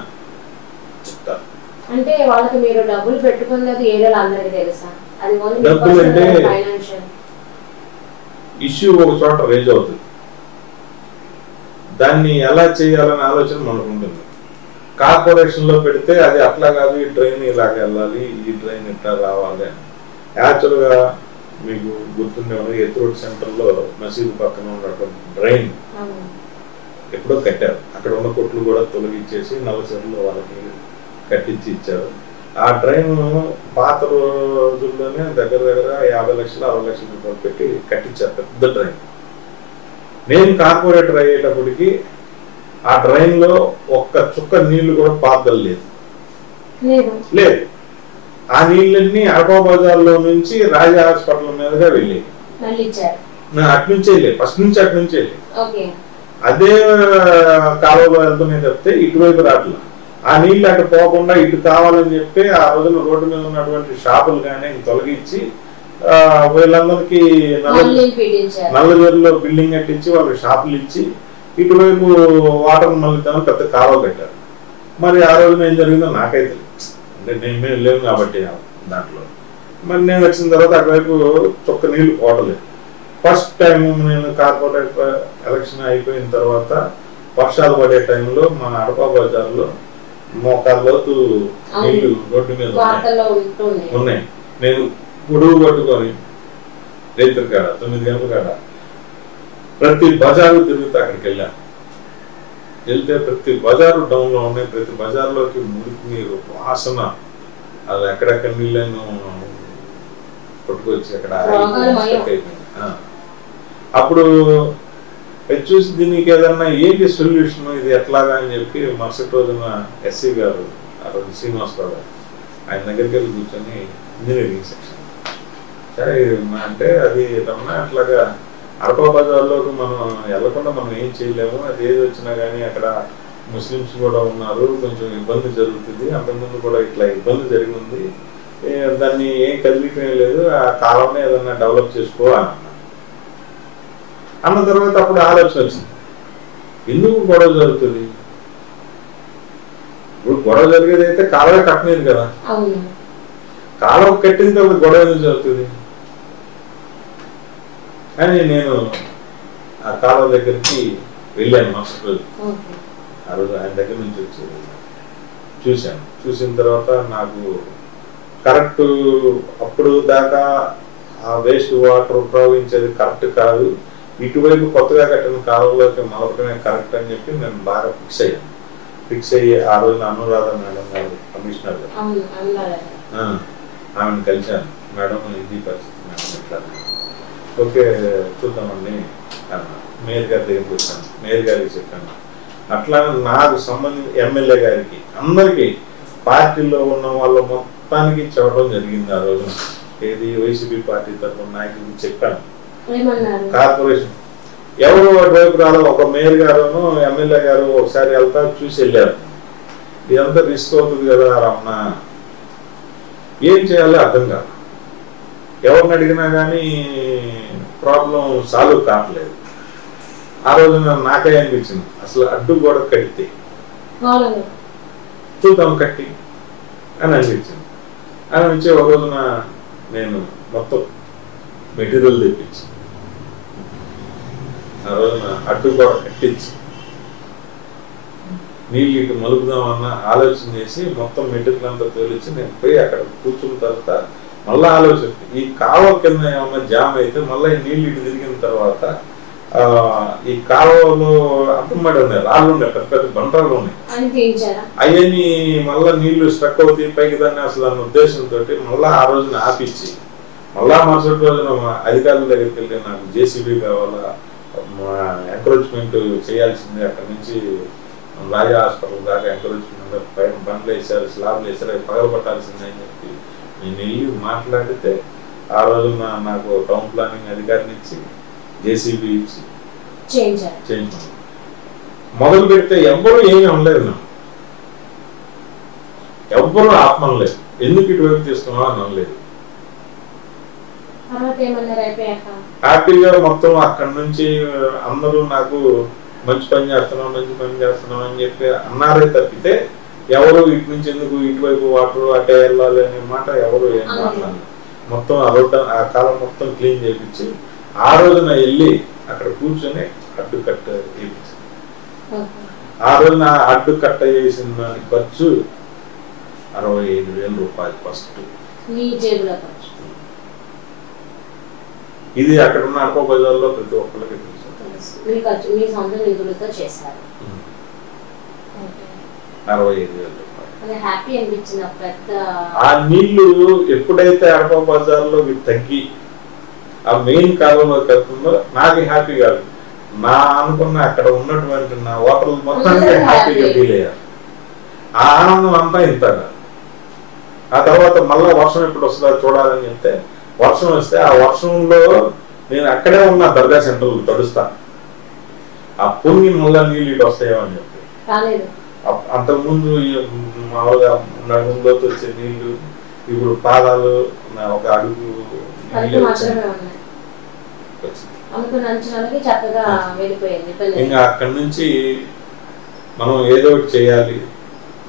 చెప్తారు. అంటే వాళ్ళకి మీరు డబ్బులు పెట్టుకున్నది ఏరియాలో అందరికీ తెలుసా? అది డబ్బులు అంటే ఇష్యూ ఒక చోట రేజ్ అవుతుంది, దాన్ని ఎలా చేయాలనే ఆలోచన మనకు ఉంటుంది. కార్పొరేషన్ లో పెడితే అది అట్లా కాదు, ఈ ట్రైన్ ఇలాగ వెళ్ళాలి, ఈ ట్రైన్ ఇట్లా రావాలి అని. యాక్చువల్గా మీకు గుర్తుండే ఎత్రోడ్ సెంటర్లో మసీదు పక్కన ఉన్నటువంటి డ్రైన్ ఎప్పుడో కట్టారు. అక్కడ ఉన్న కొట్లు కూడా తొలగించేసి నవసరిలో వాళ్ళకి కట్టించి ఇచ్చారు. ఆ డ్రైన్ పాత రోజుల్లోనే దగ్గర 50 లక్షలు 60 లక్షల రూపాయలు పెట్టి కట్టించారు, పెద్ద డ్రైన్. నేను కార్పొరేటర్ అయ్యేటప్పటికి ఆ డ్రైన్ లో ఒక్క చుక్క నీళ్లు కూడా పారదలేదు. ఆ నీళ్ళన్నీ అడపా బజార్లో నుంచి రాజా హాస్పిటల్ మీదుగా వెళ్ళేవి. అట్నుంచే వెళ్ళేవి, ఫస్ట్ నుంచి అట్నుంచే వెళ్ళేవి. అదే కాలువలో వెళ్తున్నాయి తప్పితే ఇటువైపు రావట్లేదు. ఆ నీళ్ళు అటు పోకుండా ఇటు కావాలని చెప్పి ఆ రోజున రోడ్డు మీద ఉన్నటువంటి షాపులు కానీ తొలగించి వీళ్ళందరికీ నల్లజేరులో బిల్డింగ్ కట్టించి వాళ్ళకి షాపులు ఇచ్చి ఇటువైపు వాటర్ మళ్ళీ పెద్ద కాలువ కట్టారు. మరి ఆ రోజున ఏం జరిగిందో నాకైతే అంటే మేము లేవు కాబట్టి దాంట్లో. మరి నేను వచ్చిన తర్వాత అటువైపు చొక్క నీళ్లు పోవట్లేదు. ఫస్ట్ టైం నేను కార్పొరేటర్ ఎలక్షన్ అయిపోయిన తర్వాత వర్షాలు పడే టైంలో మా అడపా బజార్లో మోకాళ్ళలోతు నీళ్లు రోడ్డు మీద ఉన్నాయి. నేను గొడుగు పట్టుకొని రైతుల కాడ 9 గంటల కాడ ప్రతి బజారు తిరుగుతూ అక్కడికి వెళ్ళాను. వెళ్తే ప్రతి బజారు డౌన్ లో ఉన్నాయి, ప్రతి బజార్లోకి మురికి నీరు వాసన, అది ఎక్కడెక్కడ నీళ్ళను కొట్టుకొచ్చి అక్కడ రోగాలు మయం. stuck అయిపోయింది. అప్పుడు అది చూసి దీనికి ఏదన్నా ఏంటి సొల్యూషన్, ఇది ఎట్లాగా అని చెప్పి మరుసటి రోజున ఎస్సీ గారు ఆ రోజు శ్రీనివాసరావు గారు ఆయన దగ్గరికి వెళ్ళి కూర్చొని ఇంజనీరింగ్ సెక్షన్ సరే అంటే అది రమణ అట్లాగా అరపా బజార్లోకి మనం వెళ్ళకుండా మనం ఏం చేయలేము, అది ఏది వచ్చినా కానీ అక్కడ ముస్లిమ్స్ కూడా ఉన్నారు, కొంచెం ఇబ్బంది జరుగుతుంది, అంతకుముందు కూడా ఇట్లా ఇబ్బంది జరిగింది, దాన్ని ఏం కదిలిపోయే లేదు, ఆ కాలంలో ఏదన్నా డెవలప్ చేసుకో అన్న తర్వాత అప్పుడు ఆలోచన వచ్చింది, ఎందుకు గొడవ జరుగుతుంది, ఇప్పుడు గొడవ జరిగేది అయితే కాలువ కట్టలేదు కదా, కాలువ కట్టిన తర్వాత గొడవ ఎందుకు జరుగుతుంది అని నేను ఆ కాలువ దగ్గరికి వెళ్ళాను మరుసటి రోజు. ఆ రోజు ఆయన దగ్గర నుంచి వచ్చి చూశాను. చూసిన తర్వాత నాకు కరెక్ట్ అప్పుడు దాకా ఆ వేస్ట్ వాటర్ ప్రవహించేది కరెక్ట్ కాదు, ఇటువైపు కొత్తగా కట్టిన కాలువలోకి మొదలటమే కరెక్ట్ అని చెప్పి నేను బాగా ఫిక్స్ అయ్యాను. ఫిక్స్ అయ్యి ఆ రోజున అనురాధ మేడం గారు కమిషనర్ గారు ఆమెను కలిశాను. మేడం ఇది పరిస్థితి మేడం ఇట్లా, ఓకే చూద్దామండి అన్నా. మేయర్ గారి దగ్గరికి వచ్చాను, మేయర్ గారికి చెప్పాను. అట్లా నాకు సంబంధించి ఎమ్మెల్యే గారికి అందరికీ పార్టీలో ఉన్న వాళ్ళ మొత్తానికి చెప్పడం జరిగింది. ఆ రోజున ఏది వైసీపీ పార్టీ తరఫున నాయకుడికి చెప్పాను. కార్పొరేషన్ ఎవరు అటువైపు రాలో ఒక మేయర్ గారును ఎమ్మెల్యే గారు ఒకసారి వెళ్తా చూసి వెళ్ళారు. ఇదంతా రిస్క్ అవుతుంది కదా రమణ, ఏం చేయాలో అర్థం కాదు, ఎవరిని అడిగినా కానీ ప్రాబ్లం సాల్వ్ కావట్లేదు. ఆ రోజున నాకే అనిపించింది అసలు అడ్డు గోడ కడితే చూద్దాం కట్టి అని అనిపించింది. అనిపించి ఒక రోజున నేను మొత్తం మెటీరియల్ తెప్పించి ఆ రోజున అడ్డు గోడ కట్టించి నీళ్ళు ఇటు మలుపుదామన్న ఆలోచన చేసి మొత్తం మెటీరియల్ అంతా తోలిచ్చి నేను పోయి అక్కడ కూర్చున్న తర్వాత మళ్ళీ ఆలోచన, ఈ కాలువ కింద ఏమన్నా జామ్ అయితే మళ్ళీ ఈ నీళ్ళు ఇటు తిరిగిన తర్వాత ఈ కాలువలో అర్థమడి ఉన్నాయి, రాళ్ళు ఉన్నాయి, పెద్ద పెద్ద బంటాలు ఉన్నాయి, అవన్నీ మళ్ళా నీళ్లు స్ట్రక్ అవుతాయి పైకి దాన్ని అసలు అన్న ఉద్దేశంతో మళ్ళా ఆ రోజున ఆపిచ్చి మళ్ళా మరుసటి రోజున అధికారుల దగ్గరికి వెళ్ళి నాకు జేసీబీ కావాలా, ఎంకరేజ్మెంట్ చేయాల్సిందే, అక్కడి నుంచి రాజా హాస్పిటల్ దాకా ఎంకరేజ్మెంట్ పైన బండ్లు వేసారు, స్లాబ్లు వేసారు, అవి పగలబట్టాల్సిందే అని చెప్పి నేను వెళ్ళి మాట్లాడితే ఆ రోజున నాకు టౌన్ ప్లానింగ్ అధికారిని ఇచ్చి జేసీబీ ఇచ్చి చేయించాను. మొదలు పెడితే ఎవ్వరూ ఏమీ అనలేదు, నాకు ఎవ్వరూ ఆపనలేదు, ఎందుకు ఇటువైపు తీసుకున్నావు అని అనలేదు. హ్యాపీగా మొత్తం అక్కడి నుంచి అందరూ నాకు మంచి పని చేస్తున్నాం అని చెప్పి అన్నారే తప్పితే ఎవరు ఇటు నుంచి ఎందుకు ఇటువైపు వాటర్ అటే వెళ్ళాలి అనే మాట ఎవరు ఏం మాట్లాడలేదు. మొత్తం ఆ రోడ్డు ఆ కాలం మొత్తం క్లీన్ చేయించి ఆ రోజున వెళ్ళి అక్కడ కూర్చొని అడ్డు కట్ట చేయించి ఆ రోజున అడ్డు కట్ట చేసిన దాని ఖర్చు 65,000 రూపాయలు ఫస్ట్. ఇది అక్కడ ఉన్న అరప బజార్లో ప్రతి ఒక్కరికి తెలుసు. ఆ నీళ్లు ఎప్పుడైతే అరప బజార్లో తగ్గి ఆ మెయిన్ కాలంలో కలుపుతుందో నాకు హ్యాపీ కాదు, నా అనుకున్న అక్కడ ఉన్నటువంటి నా ఓటర్లు మొత్తానికి హ్యాపీగా ఫీల్ అయ్యారు. ఆ ఆనందం అంతా ఇంత. ఆ తర్వాత మళ్ళా వర్షం ఎప్పుడు వస్తుందో చూడాలని చెప్తే వర్షం వస్తే ఆ వర్షంలో నేను అక్కడే ఉన్న దర్గా సెంటర్లు తడుస్తాను, ఆ పొంగి మళ్ళా నీళ్ళు ఇటు వస్తాయో అని చెప్పి. అంతకుముందు మామూలుగా నడుములోకి వచ్చే నీళ్లు ఇప్పుడు పాదాలు ఒక అడుగు ఇంకా అక్కడి నుంచి మనం ఏదో ఒకటి చేయాలి,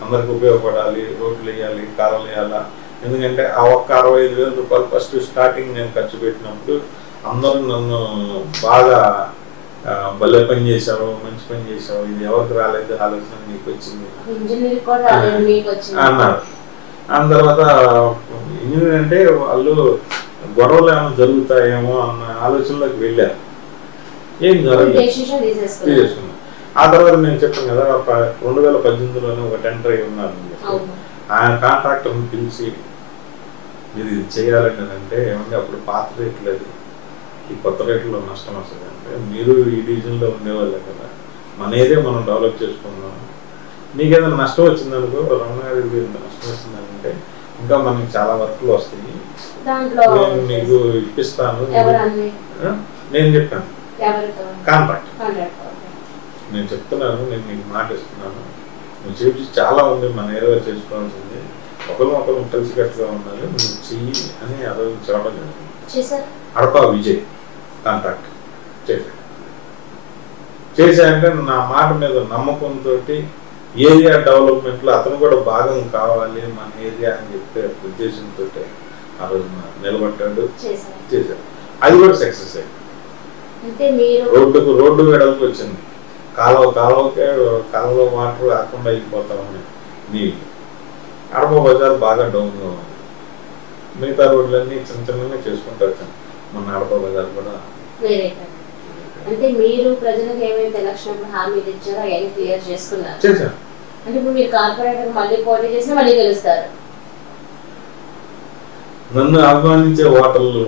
అందరికి ఉపయోగపడాలి, రోడ్లు వేయాలి, కాలువలు వేయాలా. ఎందుకంటే ఆ ఒక్క 65,000 రూపాయలు ఫస్ట్ స్టార్టింగ్ నేను ఖర్చు పెట్టినప్పుడు అందరూ నన్ను బాగా భలే పని చేశావు, మంచి పని చేశావు, ఇది ఎవరికి రాలేదు ఆలోచన నీకు వచ్చింది అన్నారు. దాని తర్వాత ఇంజనీర్ అంటే వాళ్ళు గొడవలు ఏమైనా జరుగుతాయేమో అన్న ఆలోచనలోకి వెళ్ళారు. ఏం జరగలేదు, తీసేసుకున్నాను. ఆ తర్వాత నేను చెప్పాను కదా 2018లోనే ఒక టెండర్ అయి ఉన్నారు. ఆయన కాంట్రాక్టర్ని పిలిచి మీరు ఇది చేయాలని అంటే ఏమంటే అప్పుడు పాత రేట్లు అది ఈ కొత్త రేట్లో నష్టం వస్తుంది అంటే మీరు ఈ డివిజన్లో ఉండేవాళ్ళే కదా మన ఏరియా మనం డెవలప్ చేసుకుందాం నీకు ఏదైనా నష్టం వచ్చిందనుకో రమణ గారికి ఎంత నష్టం వచ్చిందంటే ఇంకా మనకి చాలా వర్క్లు వస్తాయి నేను నీకు ఇప్పిస్తాను నేను చెప్పాను కాంట్రాక్ట్ నేను చెప్తున్నాను నేను నీకు మాట ఇస్తున్నాను నువ్వు చేసి చాలా ఉంది మన ఏరియా చేసుకోవాల్సింది ఒకరు కలిసికట్టుగా ఉండాలి నువ్వు చెయ్యి అని ఆ రోజు చెప్పడం జరిగింది అడప విజయ్ కాంట్రాక్ట్ చేశాయంటే నా మాట మీద నమ్మకంతో ఏరియా డెవలప్మెంట్లో అతను కూడా భాగం కావాలి మన ఏరియా అని చెప్పే ఉద్దేశంతో ఆ రోజు నిలబడ్డాడు చేశాడు అది కూడా సక్సెస్ అయింది రోడ్డు వెడల్పు వచ్చింది కాలువలో వాటర్ రాకుండా అయిపోతా ఉన్నాయి నీళ్ళు అడప బజార్ బాగా డౌన్గా ఉంది మిగతా రోడ్లన్నీ చిన్న చిన్నగా చేసుకుంటూ వచ్చాను మొన్న అడప బజార్ కూడా అంటే మీరు ప్రజలకు ఏమైతే ఎలక్షన్ హామీ ఇచ్చారో అవన్నీ క్లియర్ చేసుకున్నారు చేశాను అంటే ఇప్పుడు మీరు కార్పొరేటర్ మళ్ళీ పోటీ చేసినా మళ్ళీ గెలుస్తారు నన్ను అభిమానించే ఓటర్లు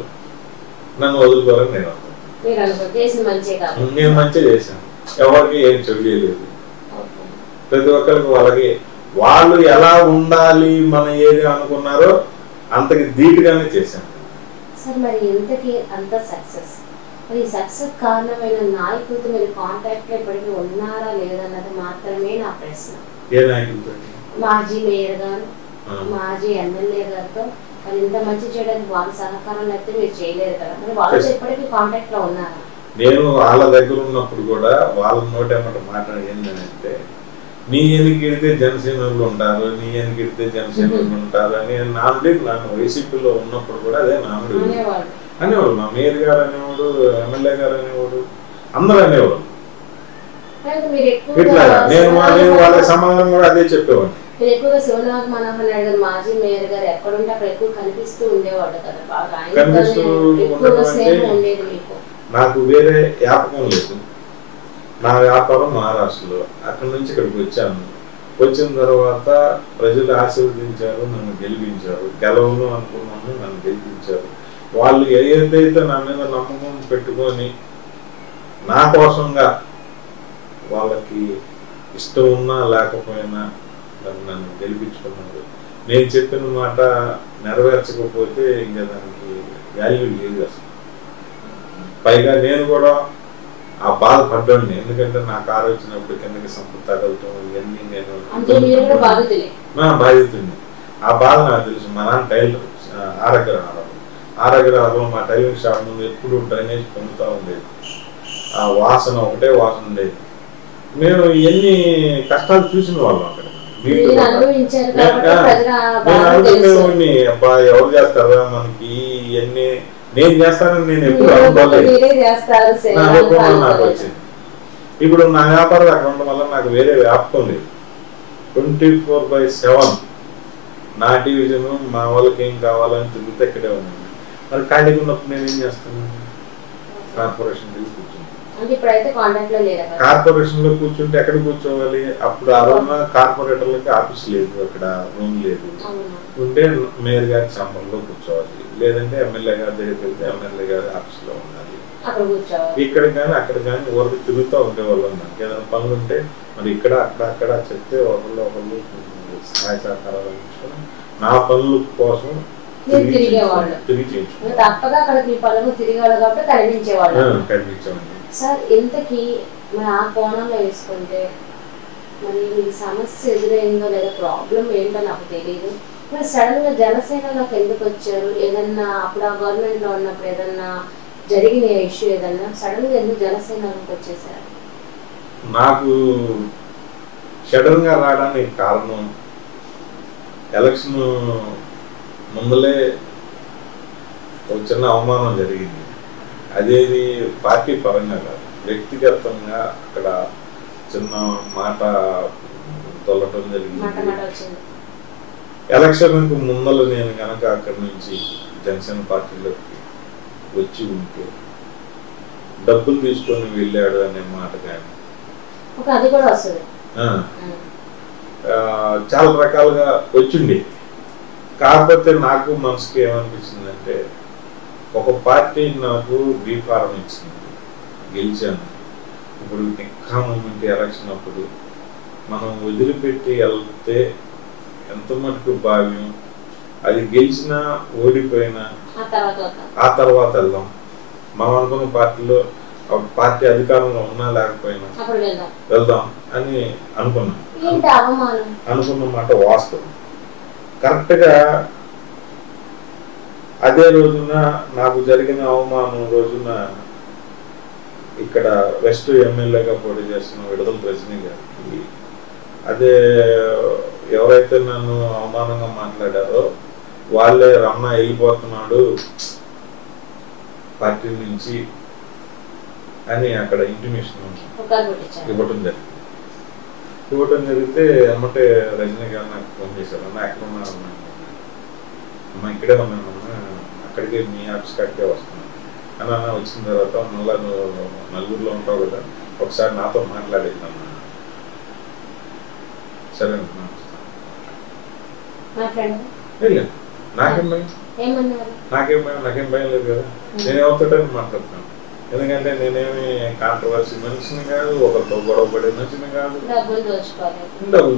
నన్ను వదులుకోవాలని నేను మీరు అనుకో చేసిన మంచి కాదు నేను మంచిగా చేశాను ఎవరికి ఏం చెడు చేయలేదు ప్రతి ఒక్కరికి వాళ్ళకి వాళ్ళు ఎలా ఉండాలి మన ఏరియా అనుకున్నారో అంతకి ధీటుగానే చేశాను సార్ మరి ఎంతకి అంత సక్సెస్ మరి సక్సెస్ కారణమైన నాయకులతో మీరు కాంటాక్ట్ లో ఇప్పటికీ ఉన్నారా లేదన్నది మాత్రమే నా ప్రశ్న ఏ నాయకులతో మాజీ మేయర్ గారు మాజీ ఎమ్మెల్యే గారితో మరి ఇంత మంచి చేయడానికి వాళ్ళ సహకారం అయితే మీరు చేయలేదు కదా మరి వాళ్ళతో ఇప్పటికీ కాంటాక్ట్ లో ఉన్నారా నేను వాళ్ళ దగ్గర ఉన్నప్పుడు కూడా వాళ్ళ నోటేమట మాట్లాడేది అంటే నీ ఎన్నికెడితే జనసేనలు ఉంటారు నీ ఎన్నికెడితే జనసేనలు ఉంటారు అని నానుడి నన్ను వైసీపీలో ఉన్నప్పుడు కూడా అదే నానుడి అనేవాడు మా మేయర్ గారు అనేవాడు ఎమ్మెల్యే గారు అనేవాడు అందరూ అనేవాడు ఇట్లా నేను వాళ్ళకి సమాధానం కూడా అదే చెప్పేవాడు ఎక్కువగా శివనాథ్ మనోహర్ నాయుడు గారు మాజీ మేయర్ గారు ఎక్కడుంటే అక్కడ ఎక్కువ కనిపిస్తూ ఉండేవాడు కదా బాగా ఉండేది మీకు నాకు వేరే వ్యాపకం లేదు నా వ్యాపారం మహారాష్ట్రలో అక్కడి నుంచి ఇక్కడికి వచ్చాను వచ్చిన తర్వాత ప్రజలు ఆశీర్వదించారు నన్ను గెలిపించారు గెలవను అనుకున్నాను నన్ను గెలిపించారు వాళ్ళు ఏదైతే నా మీద నమ్మకం పెట్టుకొని నా కోసంగా వాళ్ళకి ఇష్టం ఉన్నా లేకపోయినా నన్ను గెలిపించుకున్నారు నేను చెప్పిన మాట నెరవేర్చకపోతే ఇంకా దానికి వాల్యూ లేదు అసలు పైగా నేను కూడా ఆ బాధ పడ్డాను ఎందుకంటే నా కారు వచ్చినప్పుడు కిందకి సంపద తగలటం ఇవన్నీ నేను బాధితుంది ఆ బాధ నాకు తెలుసు మా నాన్న టైలర్ ఆరోగ్యరాలో మా టైలరింగ్ షాప్ ముందు ఎప్పుడు డ్రైనేజ్ పొందుతూ ఉండేది ఆ వాసన ఒకటే వాసన ఉండేది మేము ఎన్ని కష్టాలు చూసిన వాళ్ళం అక్కడ నేను అనుకునేవాడిని అబ్బా ఎవరు చేస్తారా మనకి ఇవన్నీ నేను చేస్తానని నేను ఎప్పుడు అనుకోలేదు నాకు వచ్చింది ఇప్పుడు నా వ్యాపారం అక్కడ ఉండడం వల్ల నాకు వేరే వ్యాపకం లేదు 24/7 నా డివిజన్ మా వాళ్ళకి ఏం కావాలని తిరిగితే ఇక్కడే ఉంది మరి ఖాళీగా ఉన్నప్పుడు నేను ఏం చేస్తాను కార్పొరేషన్ కార్పొరేషన్ లో కూర్చుంటే ఎక్కడ కూర్చోవాలి అప్పుడు ఆ రోజున కార్పొరేటర్లకి ఆఫీస్ లేదు అక్కడ రూమ్ లేదు ఉంటే మేయర్ గారి ఛాంబర్లో కూర్చోవాలి లేదంటే ఎమ్మెల్యే గారి దగ్గరికి వెళ్తే ఎమ్మెల్యే గారి ఆఫీస్ లో ఉండాలి ఇక్కడ కానీ అక్కడ కానీ ఊరికి తిరుగుతూ ఉండేవాళ్ళం నాకు ఏదైనా పనులు ఉంటే మరి ఇక్కడ అక్కడ చెప్తే ఒకళ్ళు సహాయ సహకారాలు అందించుకొని నా పనుల కోసం కనిపించేవాడిని సార్ ఇంతకీ మరి ఆ కోణంలో వేసుకుంటే మరి మీకు సమస్య ఎదురైందో లేదా ప్రాబ్లం ఏంటో నాకు తెలియదు మరి సడన్ గా జనసేనలోకి ఎందుకు వచ్చారు ఏదన్నా అప్పుడు ఆ గవర్నమెంట్ లో ఉన్నప్పుడు ఏదన్నా జరిగిన ఇష్యూ ఏదన్నా సడన్ గా ఎందుకు జనసేనలోకి వచ్చేసారు నాకు సడన్ గా రావడానికి కారణం ఎలక్షన్ ముందలే ఒక చిన్న అవమానం జరిగింది అదేది పార్టీ పరంగా కాదు వ్యక్తిగతంగా అక్కడ చిన్న మాట తొలటం జరిగింది ఎలక్షన్కు ముందల నేను కనుక అక్కడి నుంచి జనసేన పార్టీలోకి వచ్చి ఉంటే డబ్బులు తీసుకొని వెళ్ళాడు అనే మాట కానీ చాలా రకాలుగా వచ్చిండే కాకపోతే నాకు మనసుకి ఏమనిపించిందంటే ఒక పార్టీ నాకు బీఫారం ఇచ్చింది, గెలిచాను. ఇప్పుడు ఇంకా మూమెంట్ ఎలక్షన్ అప్పుడు మనం వదిలిపెట్టి వెళ్తే ఎంత మటుకు భావ్యం, అది గెలిచినా ఓడిపోయినా ఆ తర్వాత వెళ్దాం. మనం అనుకున్న పార్టీలో పార్టీ అధికారంలో ఉన్నా లేకపోయినా వెళ్దాం అని అనుకున్న మాట వాస్తవం. కరెక్ట్గా అదే రోజున నాకు జరిగిన అవమానం రోజున ఇక్కడ వెస్ట్ ఎమ్మెల్యేగా పోటీ చేస్తున్న విడుదల రజనీ గారికి అదే ఎవరైతే నన్ను అవమానంగా మాట్లాడారో వాళ్ళే రమణ వెళ్ళిపోతున్నాడు పార్టీ నుంచి అని అక్కడ ఇంటిమేషన్ ఇవ్వటం జరిగింది. జరిగితే అమ్మటే రజనీ గారు నాకు ఫోన్ చేశారు, అన్న ఎక్కడ ఉన్నారన్నా, అమ్మ ఇక్కడే ఉన్నానన్నా, అక్కడికి మీ ఆఫీస్ కాడికే వస్తున్నాను అన్న. వచ్చిన తర్వాత మళ్ళీ నువ్వు నలుగురిలో ఉంటావు కదా, ఒకసారి నాతో మాట్లాడేది అన్న. సరే నాకేం భయం లేదు కదా, నేను ఎవరితో మాట్లాడుతున్నాను. ఎందుకంటే నేనేమి కాంట్రవర్సీ మనిషిని కాదు, ఒకరితో గొడవ పడే మనిషిని కాదు, డబ్బులు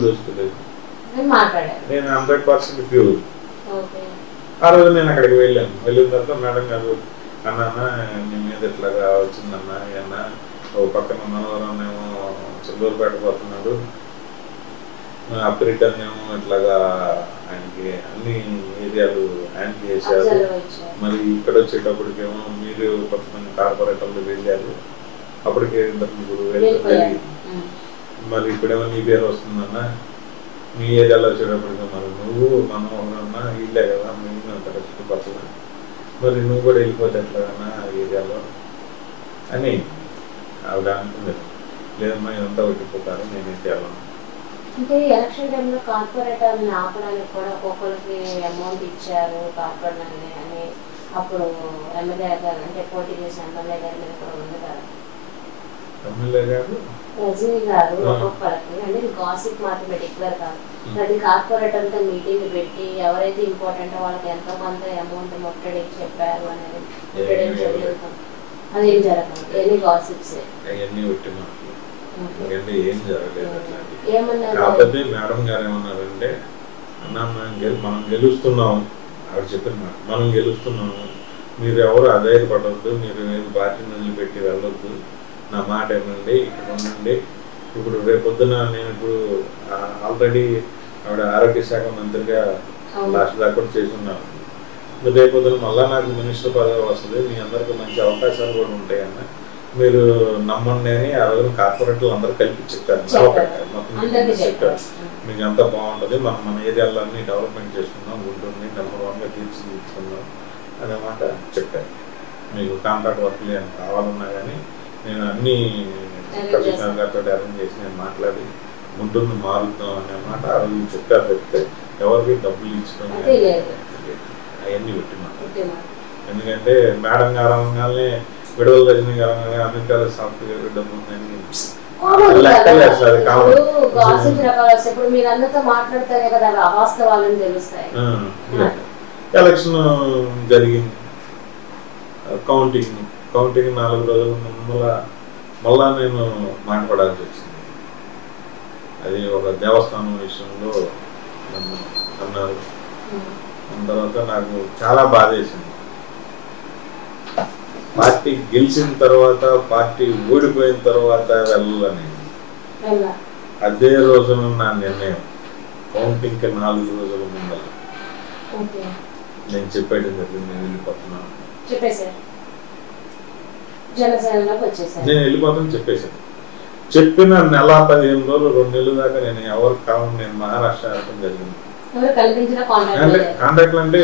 దోచుకోలేదు. నేను 100% ప్యూర్. ఆ రోజు నేను అక్కడికి వెళ్ళాను. వెళ్ళిన తర్వాత మేడం గారు అన్న నీ మీద ఇట్లాగా వచ్చిందన్న, అన్న ఓ పక్కన మనవరం ఏమో చిల్లూరుపేట పోతున్నాడు, అప్రిట్ అనేమో ఇట్లాగా ఆయనకి అన్ని ఏరియాలు హ్యాండ్ చేశారు. మరి ఇక్కడ వచ్చేటప్పటికేమో మీరు కొంతమంది కార్పొరేటర్లు వెళ్ళారు, అప్పటికే 2-3 వెళ్ళి మరి ఇప్పుడేమో నీ పేరు వస్తుందన్నా, మీ ఏరియాలో వచ్చేటప్పటికి మరి నువ్వు మనోహరన్నా ఇల్లే కదా మేము అక్కడ చుట్టుపక్కల, మరి నువ్వు కూడా వెళ్ళిపోతే ఎట్లాగన్నా ఆ ఏరియాలో అని ఆవిడ అనుకుంది. లేదమ్మా ఇదంతా ఒట్టిపోతారు, నేనైతే వెళ్ళను. అంటే ఎలక్షన్ టైంలో కార్పొరేటర్ని ఆపడానికి కూడా ఒక్కొక్కరికి అమౌంట్ ఇచ్చారు కార్పొరేటర్ అని అప్పుడు ఎమ్మెల్యే గారు అంటే పోటీ చేసిన ఎమ్మెల్యే గారి మీద కూడా ఉంది కదా, ఎమ్మెల్యే గారు రజనీ గారు ఒక్కొక్కరికి అంటే గాసిప్ మాత్రమే డిక్లేర్ కాదు, ప్రతి కార్పొరేటర్తో మీటింగ్ పెట్టి ఎవరైతే ఇంపార్టెంట్ వాళ్ళకి ఎంతో కొంత అమౌంట్ ముట్టడి చెప్పారు అనేది అదేం జరగదు, ఎన్ని గాసిప్స్ అవన్నీ ఒట్టి మాటలు, ఏం జరగలేదు. కాకపోతే మేడం గారు ఏమన్నారంటే అన్న మనం గెలుస్తున్నాము, ఆవిడ చెప్పిన మాట, మనం గెలుస్తున్నాము, మీరు ఎవరు అధైర్యపడవద్దు, మీరు పార్టీని వదిలిపెట్టి వెళ్ళొద్దు, నా మాట ఏమండి ఇక్కడ ఉండండి. ఇప్పుడు రేపొద్దున నేను ఇప్పుడు ఆల్రెడీ ఆవిడ ఆరోగ్య శాఖ మంత్రిగా లాస్ట్ దాకా కూడా చేసి ఉన్నాను. రేపొద్దున మళ్ళా నాకు మినిస్టర్ పదవి వస్తుంది, మీ అందరికీ మంచి అవకాశాలు కూడా ఉంటాయి అన్న, మీరు నమ్మండి అని ఆ రోజున కార్పొరేటర్లు అందరూ కలిపి చెప్పారు. మొత్తం చెప్పారు మీకు అంతా బాగుంటుంది, మన ఏరియాలో అన్ని డెవలప్మెంట్ చేసుకుందాం, గుంటూరుని నెంబర్ 1గా తీర్చిదిద్దుకుందాం అనే మాట చెప్పారు. మీకు కాంట్రాక్ట్ వర్క్లు ఏమైనా కావాలన్నా కానీ నేను అన్ని కమిషనర్ గారితో అరేంజ్ చేసి నేను మాట్లాడి గుంటూరుని మారుద్దాం అనే మాట ఆ రోజు చెప్పారు. చెప్తే ఎవరికి డబ్బులు ఇచ్చడం అవన్నీ పెట్టి ఎందుకంటే మేడం గారు అనగానే విడుదల రజనీ గారు అనగానే అమెరికాలో సాఫ్ట్వేర్ డబ్బు ఉందని ఎలక్షన్ జరిగింది, కౌంటింగ్ 4 రోజుల మళ్ళా నేను మాట్లాడాల్సి వచ్చింది. అది ఒక దేవస్థానం విషయంలో నన్ను అన్నారు. తర్వాత నాకు చాలా బాధ వేసింది. పార్టీ గెలిచిన తర్వాత, పార్టీ ఓడిపోయిన తర్వాత వెళ్ళాలని అదే రోజున నా నిర్ణయం. కౌంటింగ్కి 4 రోజుల ముందర నేను చెప్పేయడం జరిగింది, నేను వెళ్ళిపోతున్నాను, నేను వెళ్ళిపోతాను చెప్పేశాను. చెప్పిన నెల 15 రోజులు 2 నెలల దాకా నేను ఎవరికి కావాలి నేను మహారాష్ట్ర వెళ్ళడం జరిగింది. అంటే కాంట్రాక్ట్లు అంటే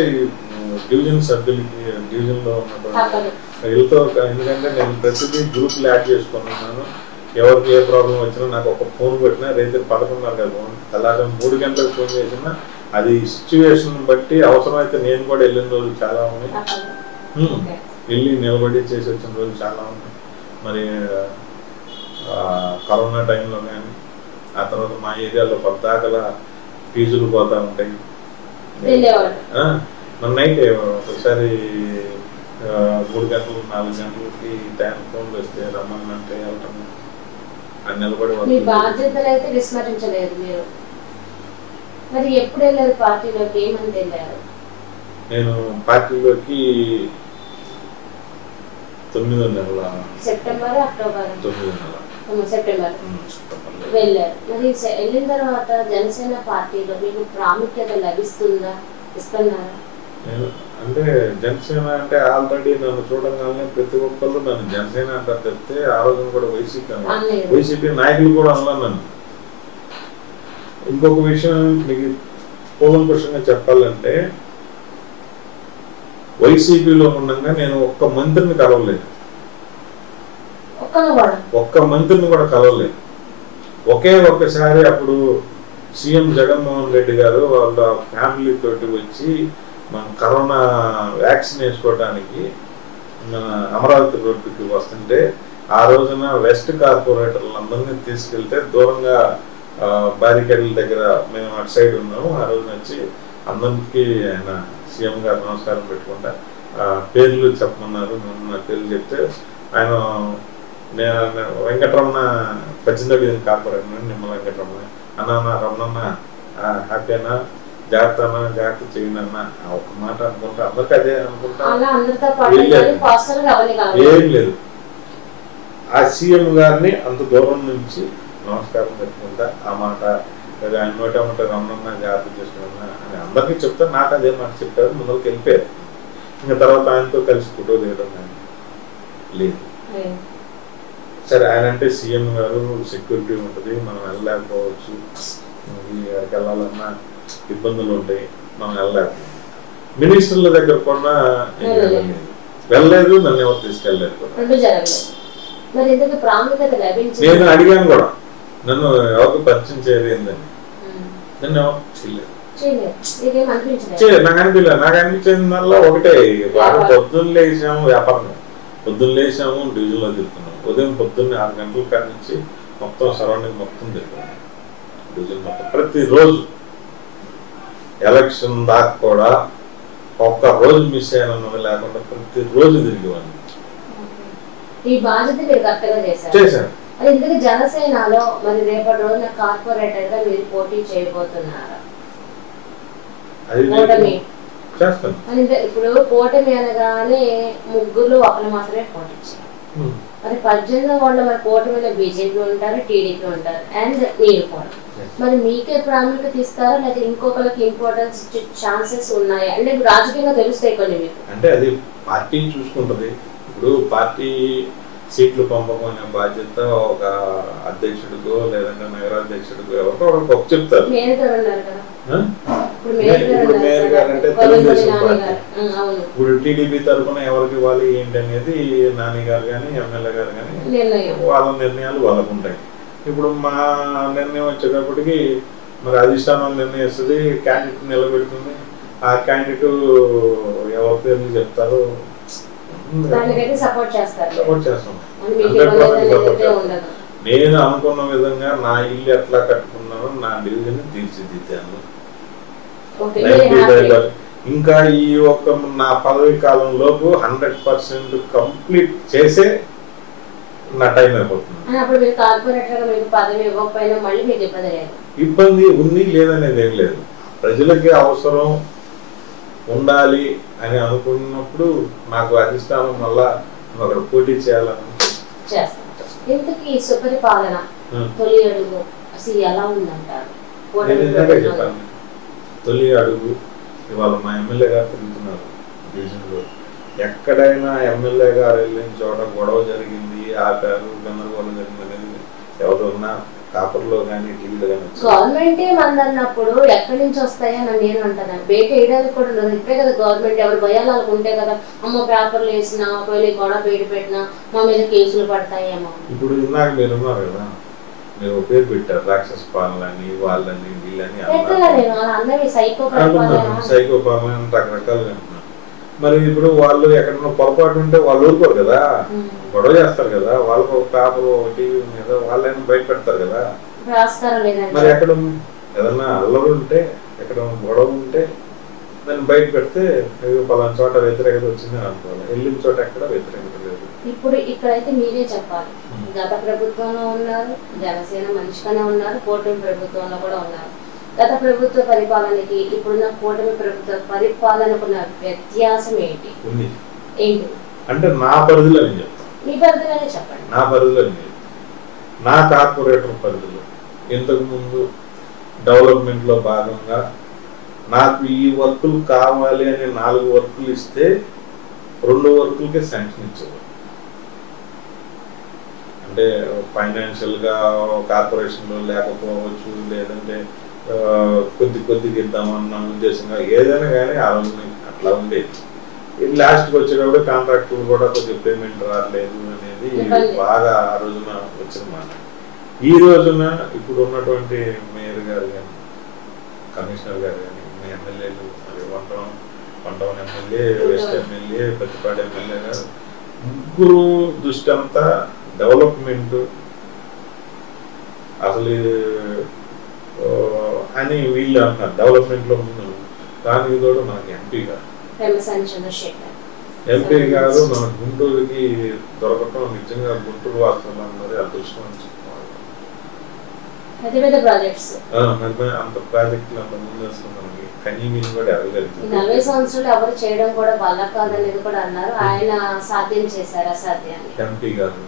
డివిజన్ సభ్యులకి డివిజన్లో ఉన్నటువంటి వీళ్ళతో, ఎందుకంటే నేను ప్రతిదీ గ్రూప్లు యాడ్ చేసుకున్నాను. ఎవరికి ఏ ప్రాబ్లం వచ్చినా నాకు ఒక ఫోన్ పెట్టినా రైతు 11:30 కదా ఫోన్, అలాగే 3 గంటలకు ఫోన్ చేసినా అది సిచ్యువేషన్ బట్టి అవసరమైతే నేను కూడా వెళ్ళిన రోజులు చాలా ఉన్నాయి, వెళ్ళి నిలబడి చేసి వచ్చిన రోజులు చాలా ఉన్నాయి. మరి కరోనా టైంలో కానీ ఆ తర్వాత మా ఏరియాలో పద్దాకల ఫీజులు పోతూ ఉంటాయి, మన నైట్ ఒకసారి 3 గంటలు 4 గంటలకి టైం ఫోన్లు వస్తే రమ్మనంటే వెళ్ళటం అది నిలబడి మీ బాధ్యతలు అయితే విస్మరించలేదు మీరు. మరి ఎప్పుడు వెళ్ళారు పార్టీలోకి, ఏమని వెళ్ళారు? నేను పార్టీలోకి 9వ నెల సెప్టెంబర్ అక్టోబర్ 9వ నెల సెప్టెంబర్ వెళ్ళారు. మరి వెళ్ళిన తర్వాత జనసేన పార్టీలో మీకు ప్రాముఖ్యత లభిస్తుందా, ఇస్తున్నారా? అంటే జనసేన అంటే ఆల్రెడీ నన్ను చూడగానే ప్రతి ఒక్కళ్ళు నన్ను జనసేన అంటారు చెప్తే ఆ రోజున కూడా వైసీపీ నాయకులు కూడా అన్నారు నన్ను. ఇంకొక విషయం మీకు కూలంకషంగా చెప్పాలంటే వైసీపీలో ఉండగా నేను ఒక్క మంత్రిని కలవలేదు, ఒక్క మంత్రిని కూడా కలవలేదు. ఒక్కసారి అప్పుడు సీఎం జగన్మోహన్ రెడ్డి గారు వాళ్ళ ఫ్యామిలీ తోటి వచ్చి మన కరోనా వ్యాక్సిన్ వేసుకోవడానికి మన అమరావతి రోడ్డుకి వస్తుంటే ఆ రోజున వెస్ట్ కార్పొరేటర్లందరినీ తీసుకెళ్తే దూరంగా బారికేడ్ల దగ్గర మేము అటు సైడ్ ఉన్నాము. ఆ రోజున వచ్చి అందరికీ ఆయన సీఎం గారు నమస్కారం పెట్టుకుంటా పేర్లు చెప్పమన్నారు. నా పేర్లు చెప్తే ఆయన వెంకటరమణ 18వ కార్పొరేటర్ నిమ్మల వెంకటరమణ అన్న రమణన్న హ్యాపీ అన్న జాగ్రత్త చేయండి అన్న ఒక మాట అనుకుంటా అందరికి అదే అనుకుంటా ఏం లేదు. ఆ సీఎం గారిని అంత దూరం నుంచి నమస్కారం పెట్టుకుంటా ఆ మాట ఆయన నోటేమంటే రమణన్న జాగ్రత్త చేసుకున్నా అని అందరికీ చెప్తా. నాకు అదే మాట చెప్పారు, ముందరికి వెళ్ళిపోయారు. ఇంకా తర్వాత ఆయనతో కలిసి ఫోటో తీయడం కానీ లేదు. సరే ఆయన అంటే సీఎం గారు సెక్యూరిటీ ఉంటుంది, మనం వెళ్ళలేకపోవచ్చు, అక్కడికి వెళ్ళాలన్నా ఇబ్బందులు ఉంటాయి, మనం వెళ్ళలేకపోవచ్చు. మినిస్టర్ల దగ్గర కూడా వెళ్ళలేదు, నన్ను ఎవరు తీసుకెళ్ళలేదు. నేను అడిగాను కూడా నన్ను ఎవరికి పరిచయం చేయలేదని, నన్ను ఎవరు చేయలేదు. నాకు అనిపించలేదు. నాకు అనిపించిందల్లా ఒకటే, పొద్దున్న లేచాము వ్యాపారం, పొద్దున్న లేచాము డివిజన్లో తిరుగుతున్నాం. ఉదయం పొద్దున్నే 6 గంటల కాడి నుంచి మొత్తం సరౌండింగ్ మొత్తం తిరుగుతున్నాం డివిజన్ మొత్తం. ప్రతిరోజు ఎలక్షన్ దాకా కూడా ఒక్క రోజు మిస్ అయినది లేకుండా ప్రతిరోజు తిరిగేవాడిని. ఈ బాధ్యత మీరు కరెక్ట్గా చేశారు. ఇందుకు జనసేనలో మరి రేపటి రోజున కార్పొరేటర్ గా మీరు పోటీ చేయబోతున్నారా? ఇప్పుడు కూటమి అనగానే ముగ్గురు ఒకరు మాత్రమే పోటీ చేయాలి. మరి 18వ వార్డులో మరి కూటమిలో బీజేపీ ఉంటారు, టీడీపీ ఉంటారు అండ్ మీరు కూడా. మరి మీకే ప్రాముఖ్యత ఇస్తారా లేదా ఇంకొకరికి ఇంపార్టెన్స్ ఇచ్చే ఛాన్సెస్ ఉన్నాయా? అంటే రాజకీయంగా తెలుస్తాయి కొన్ని మీకు. అంటే అది పార్టీ చూసుకుంటది. ఇప్పుడు పార్టీ సీట్లు పంపమనే బాధ్యత ఒక అధ్యక్షుడికో లేదంటే నగరాధ్యక్షుడికో ఎవరికో ఒకరికి చెప్తారు. ఇప్పుడు మేయర్ గారు అంటే తెలుగుదేశం పార్టీ. ఇప్పుడు టీడీపీ తరఫున ఎవరికి ఇవ్వాలి ఏంటి అనేది నాని గారు కానీ ఎమ్మెల్యే గారు కానీ వాళ్ళ నిర్ణయాలు వాళ్ళకు ఉంటాయి. ఇప్పుడు మా నిర్ణయం వచ్చేటప్పటికి మరి అధిష్టానం నిర్ణయిస్తుంది, క్యాండిడేట్ నిలబెడుతుంది. ఆ క్యాండిడేట్ ఎవరి పేర్లు చెప్తారో సపోర్ట్ చేస్తాం. నేను అనుకున్న విధంగా నా ఇల్లు ఎట్లా కట్టుకున్నానో నా డివిజన్ తీర్చిదిద్దాను. ఇంకా ఈ ఒక్క నా పదవి కాలం లోపు 100% కంప్లీట్ చేసే నా టైం అయిపోతుంది. ఇబ్బంది ఉంది లేదనేది ఏం లేదు. ప్రజలకి అవసరం ఉండాలి అని అనుకున్నప్పుడు నాకు అధిష్టానం మళ్ళా అక్కడ పోటీ చేయాలని చెప్పాను. తొలి అడుగు ఇవాళ మా ఎమ్మెల్యే గారు తిరుగుతున్నారు డివిజన్లో. ఎక్కడైనా ఎమ్మెల్యే గారు వెళ్ళిన చోట గొడవ జరిగింది, ఆపారు, గందరగోళం జరిగింది అనేది ఎవరున్నా కాపర్లో కానీ టీవీలో కానీ గవర్నమెంటే మందన్నప్పుడు ఎక్కడి నుంచి వస్తాయని నేను అంటాను. బయట వేయడానికి కూడా ఉండదు. ఇప్పుడే కదా గవర్నమెంట్ ఎవరు భయాలు అనుకుంటే కదా అమ్మ పేపర్లు వేసినా ఒకవేళ గొడవ బయట పెట్టినా మా మీద కేసులు పడతాయేమో. ఇప్పుడు ఇందాక మీరు ఉన్నారు కదా, మీరు పేరు పెట్టారు రాక్షస పాలనని వాళ్ళని వీళ్ళని సైకో పాలన రకరకాలుగా అంటున్నారు. మరి ఇప్పుడు వాళ్ళు ఎక్కడన్నా పొరపాటు ఉంటే వాళ్ళు ఊరుకోరు కదా, గొడవ చేస్తారు కదా. వాళ్ళకు ఒక పేపర్ టీవీ మీద వాళ్ళని బయట పెడతారు కదా. మరి ఎక్కడ ఏదన్నా అల్లరి ఉంటే ఎక్కడ గొడవ ఉంటే దాన్ని బయట పెడితే పలానా చోట వ్యతిరేకత వచ్చింది అని అనుకోవాలి, వెళ్ళిన చోట ఎక్కడ వ్యతిరేకత లేదు. ఇప్పుడు ఇక్కడైతే మీరే చెప్పాలి. గత ప్రభుత్వంలో ఉన్నారు, జనసేన మంచిగానే ఉన్నారు, కూటమి ప్రభుత్వంలో కూడా ఉన్నారు. గత ప్రభుత్వ పరిపాలనకి ఇప్పుడున్న కూటమి ప్రభుత్వ పరిపాలనకున్న వ్యత్యాసం ఏంటి? ఏంటి అంటే నా పరిధిలో నేను చెప్తాను. మీ పరిధిలోనే చెప్పండి. నా పరిధిలో నేను, నా కార్పొరేటర్ పరిధిలో ఇంతకుముందు డెవలప్మెంట్లో భాగంగా నాకు ఈ వర్కులు కావాలి అని 4 వర్కులు ఇస్తే 2 వర్కులకే శాంక్షన్ ఇచ్చేవారు. అంటే ఫైనాన్షియల్గా కార్పొరేషన్లో లేకపోవచ్చు, లేదంటే కొద్దిగా ఇద్దామన్న ఉద్దేశంగా ఏదైనా కానీ ఆ రోజు అట్లా ఉండేది. లాస్ట్కి వచ్చేటప్పుడు కాంట్రాక్టులు కూడా కొద్దిగా పేమెంట్ రాలేదు అనేది బాగా ఆ రోజున వచ్చిన మాట. ఈ రోజున ఇప్పుడు ఉన్నటువంటి మేయర్ గారు కానీ, కమిషనర్ గారు కానీ, ఎమ్మెల్యేలు, మరి వంటవన్ MLA, west MLA, Pattipadu MLA గారు ముగ్గురు దృష్టి అంతా డెవలప్మెంట్ అసలు అని వీళ్ళు అంటున్నారు. డెవలప్మెంట్లో ముందు దానికి కూడా మనకి ఎంపీ గారు మన గుంటూరుకి దొరకటం నిజంగా గుంటూరు వాస్తవంలో ఉన్నది అదృష్టం అని చెప్పుకోవాలి. అంత ప్రాజెక్టులు అంత ముందు అసలు మనకి కనీమిని కూడా అడగలిగింది. 40 సంవత్సరాలు ఎవరు చేయడం కూడా వల్ల కాదనేది కూడా అన్నారు. ఆయన సాధ్యం చేశారు అసాధ్యాన్ని. ఎంపీ గారు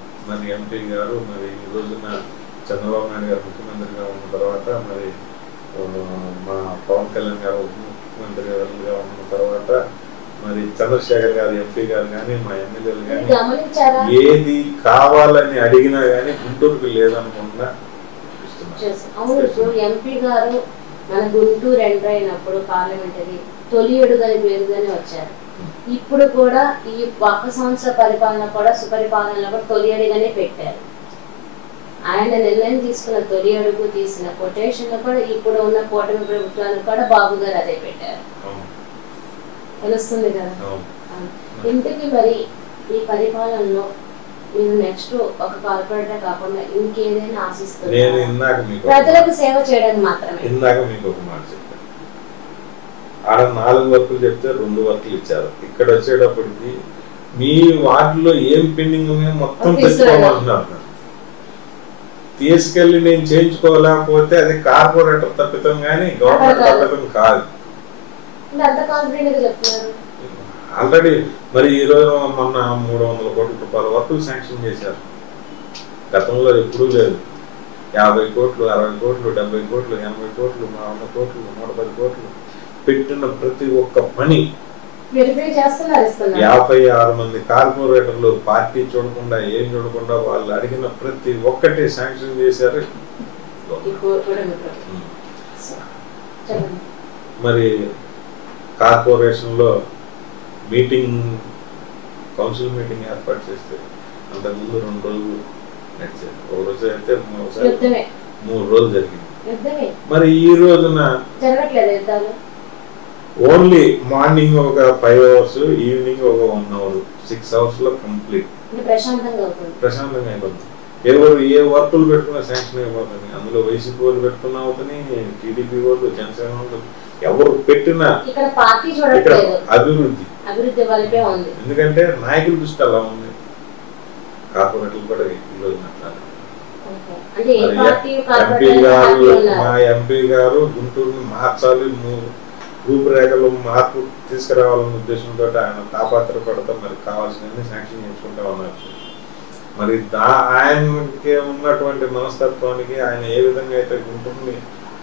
మరి ఈ రోజున చంద్రబాబు నాయుడు గారు ముఖ్యమంత్రిగా ఉన్న తర్వాత, మరి మా పవన్ కళ్యాణ్ గారు ముఖ్యమంత్రిగా ఉన్న తర్వాత, మరి చంద్రశేఖర్ గారు ఎంపీ గారు కానీ, మా ఎమ్మెల్యేలు కానీ ఏది కావాలని అడిగినా కానీ గుంటూరుకి లేదనుకుంటున్నా. అవును, ఎంపీ గారు మన గుంటూరు ఎంటర్ అయినప్పుడు పార్లమెంటరీ తొలి అడుగని పేరుగానే వచ్చారు. ఇప్పుడు కూడా ఈ 1 సంవత్సర పరిపాలన కూడా సుపరిపాలనలో కూడా తొలి అడుగనే పెట్టారు. ఆయన నిర్ణయం తీసుకున్న తొలి అడుగు తీసిన కొటేషన్ కూడా ఇప్పుడు ఉన్న కూటమి ప్రభుత్వానికి కూడా బాబు గారు అదే పెట్టారు. తెలుస్తుంది కదా. ఇంతకీ మరి ఈ పరిపాలనలో మీరు నెక్స్ట్ ఒక కార్పొరేటర్ కాకుండా ఇంకేదైనా ఆశిస్తున్నారు? ప్రజలకు సేవ చేయడానికి మాత్రమే. ఇందాక మీకు ఒక మాట చెప్పాను, ఆడ 4 వర్కులు చెప్తే 2 వర్కులు ఇచ్చారు. ఇక్కడ వచ్చేటప్పటికి మీ వాటిలో ఏం పెండింగ్ ఉన్నాయో మొత్తం తెచ్చుకోవాలంటున్నారు. తీసుకెళ్లి నేను చేయించుకోలేకపోతే అది కార్పొరేటర్ తప్పితం కానీ గవర్నమెంట్ తప్పితం కాదు. ఆల్రెడీ మరి ఈరోజు మొన్న 300 కోట్ల రూపాయల వర్కులు శాంక్షన్ చేశారు. గతంలో ఎప్పుడూ లేదు. 50 కోట్లు, 60 కోట్లు, 70 కోట్లు, 80 కోట్లు, 100 కోట్లు, 110 కోట్లు పెట్టిన ప్రతి ఒక్క పని 56 మంది కార్పొరేటర్లు పార్టీ చూడకుండా ఏం చూడకుండా వాళ్ళు అడిగిన ప్రతి ఒక్కటి శాంక్షన్ చేశారు. మరి కార్పొరేషన్లో కౌన్సిల్ మీటింగ్ ఏర్పాటు చేస్తే అంతకుముందు 2 రోజులు నడిచారు. ఒక రోజు అయితే 3 రోజులు జరిగింది. మరి ఈ రోజున ఓన్లీ మార్నింగ్ ఒక 5 అవర్స్, ఈవినింగ్ ఒక 1 అవర్, 6 అవర్స్ లో కంప్లీట్ ప్రశాంతంగా అయిపోతుంది. ఏ వర్కులు పెట్టుకున్నా శాంక్షన్ అయిపోతుంది. అందులో వైసీపీ వాళ్ళు పెట్టుకున్నా అవుతుంది, టీడీపీ వాళ్ళు, జనసేన వాళ్ళు, ఎవరు పెట్టినా ఇక్కడ అభివృద్ధి. ఎందుకంటే నాయకుల దృష్టి అలా ఉంది, కార్పొరేటర్లు కూడా ఈ రోజున మా ఎంపీ గారు గుంటూరుని మార్చాలి, రూపురేఖలు మార్పు తీసుకురావాలన్న ఉద్దేశంతో ఆయన తాపాత్రపడతా మరి కావాల్సినవి శాంక్షన్ చేసుకుంటా ఉన్నారు. మరి ఆయనకి ఉన్నటువంటి మనస్తత్వానికి ఆయన ఏ విధంగా అయితే గుంటూరుని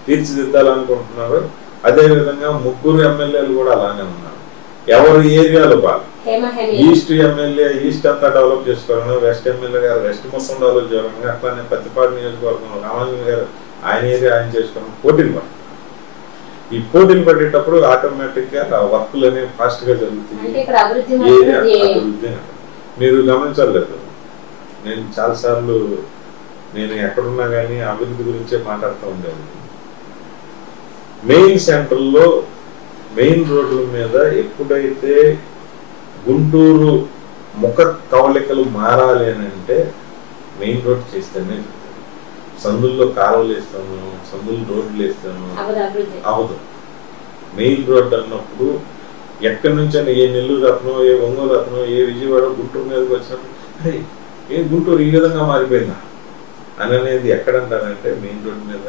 తీర్చిదిద్దాలనుకుంటున్నారో అదే విధంగా 3 ఎమ్మెల్యేలు కూడా అలానే ఉన్నారు. ఎవరు ఏరియాలో బాగా ఈస్ట్ ఎమ్మెల్యే ఈస్ట్ అంతా డెవలప్ చేసుకోవాలని, వెస్ట్ ఎమ్మెల్యే గారు వెస్ట్ మొత్తం డెవలప్ చేయాలని, అట్లానే పత్తిపాడు నియోజకవర్గంలో రామాంజన్ గారు ఆయన ఏరియా ఆయన చేసుకోవాలని పోటీలు పడతారు. ఈ పోటీలు పడేటప్పుడు ఆటోమేటిక్ గా వర్క్లు అనేవి ఫాస్ట్ గా జరుగుతుంది. ఏరియా అభివృద్ధి మీరు గమనించలేదు. నేను చాలాసార్లు నేను ఎక్కడున్నా కానీ అభివృద్ధి గురించే మాట్లాడుతూ ఉండేది. మెయిన్ సెంటర్లో మెయిన్ రోడ్ల మీద ఎప్పుడైతే గుంటూరు ముఖ కవళికలు మారాలి అని అంటే మెయిన్ రోడ్ చేస్తేనే, సందుల్లో కాలువలు వేస్తాను, సందులు రోడ్లు వేస్తాను అవదు. మెయిన్ రోడ్ అన్నప్పుడు ఎక్కడి నుంచి అని ఏ నెల్లూరు రత్నం, ఏ ఒంగోలు రత్నం, ఏ విజయవాడ, గుంటూరు మీదకి వచ్చినప్పుడు అరే ఏ గుంటూరు ఈ విధంగా మారిపోయిందా అని అనేది ఎక్కడంటారంటే మెయిన్ రోడ్ మీద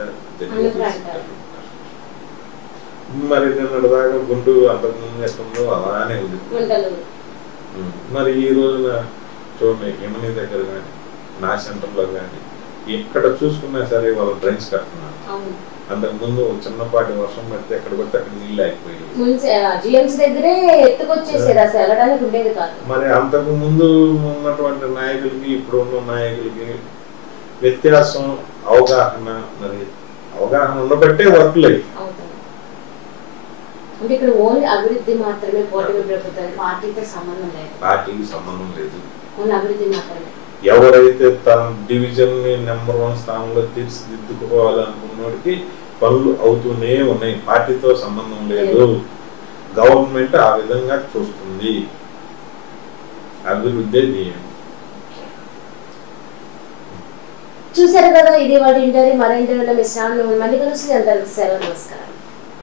మరి నిన్నటి దాకా గుంటూరు అంతకుముందు ఎక్కడో అలానే ఉంది. మరి ఈ రోజున చూడండి యమని దగ్గర కానీ నా సెంటర్లో కానీ ఎక్కడ చూసుకున్నా సరే వాళ్ళు డ్రైన్స్ కడుతున్నారు. అంతకుముందు చిన్నపాటి వర్షం పడితే ఎక్కడ పడితే అక్కడ నీళ్ళు అయిపోయి మరి అంతకు ముందు ఉన్నటువంటి నాయకులకి ఇప్పుడు ఉన్న నాయకులకి వ్యత్యాసం అవగాహన, మరి అవగాహన ఉండబట్టే వర్క్లు అయ్యి. అంటే ఇక్కడ ఓన్లీ అభివృద్ధి మాత్రమే కూటమి ప్రభుత్వం, పార్టీకి సంబంధం లేదు, ఓన్లీ అభివృద్ధి మాత్రమే. ఎవరైతే తన డివిజన్ ని నెంబర్ 1 స్థానంలో తీర్చిదిద్దుకోవాలనుకున్నోడికి పనులు అవుతూనే ఉన్నాయి. పార్టీతో సంబంధం లేదు. గవర్నమెంట్ ఆ విధంగా చూస్తుంది. అభివృద్ధి ధ్యేయం. చూసారు కదా, ఇది వాటి ఇంటర్వ్యూ. మరో ఇంటర్వ్యూలో మీ శ్రావణి మళ్ళీ కలిసి అందరికి సెలవు. నమస్కారం.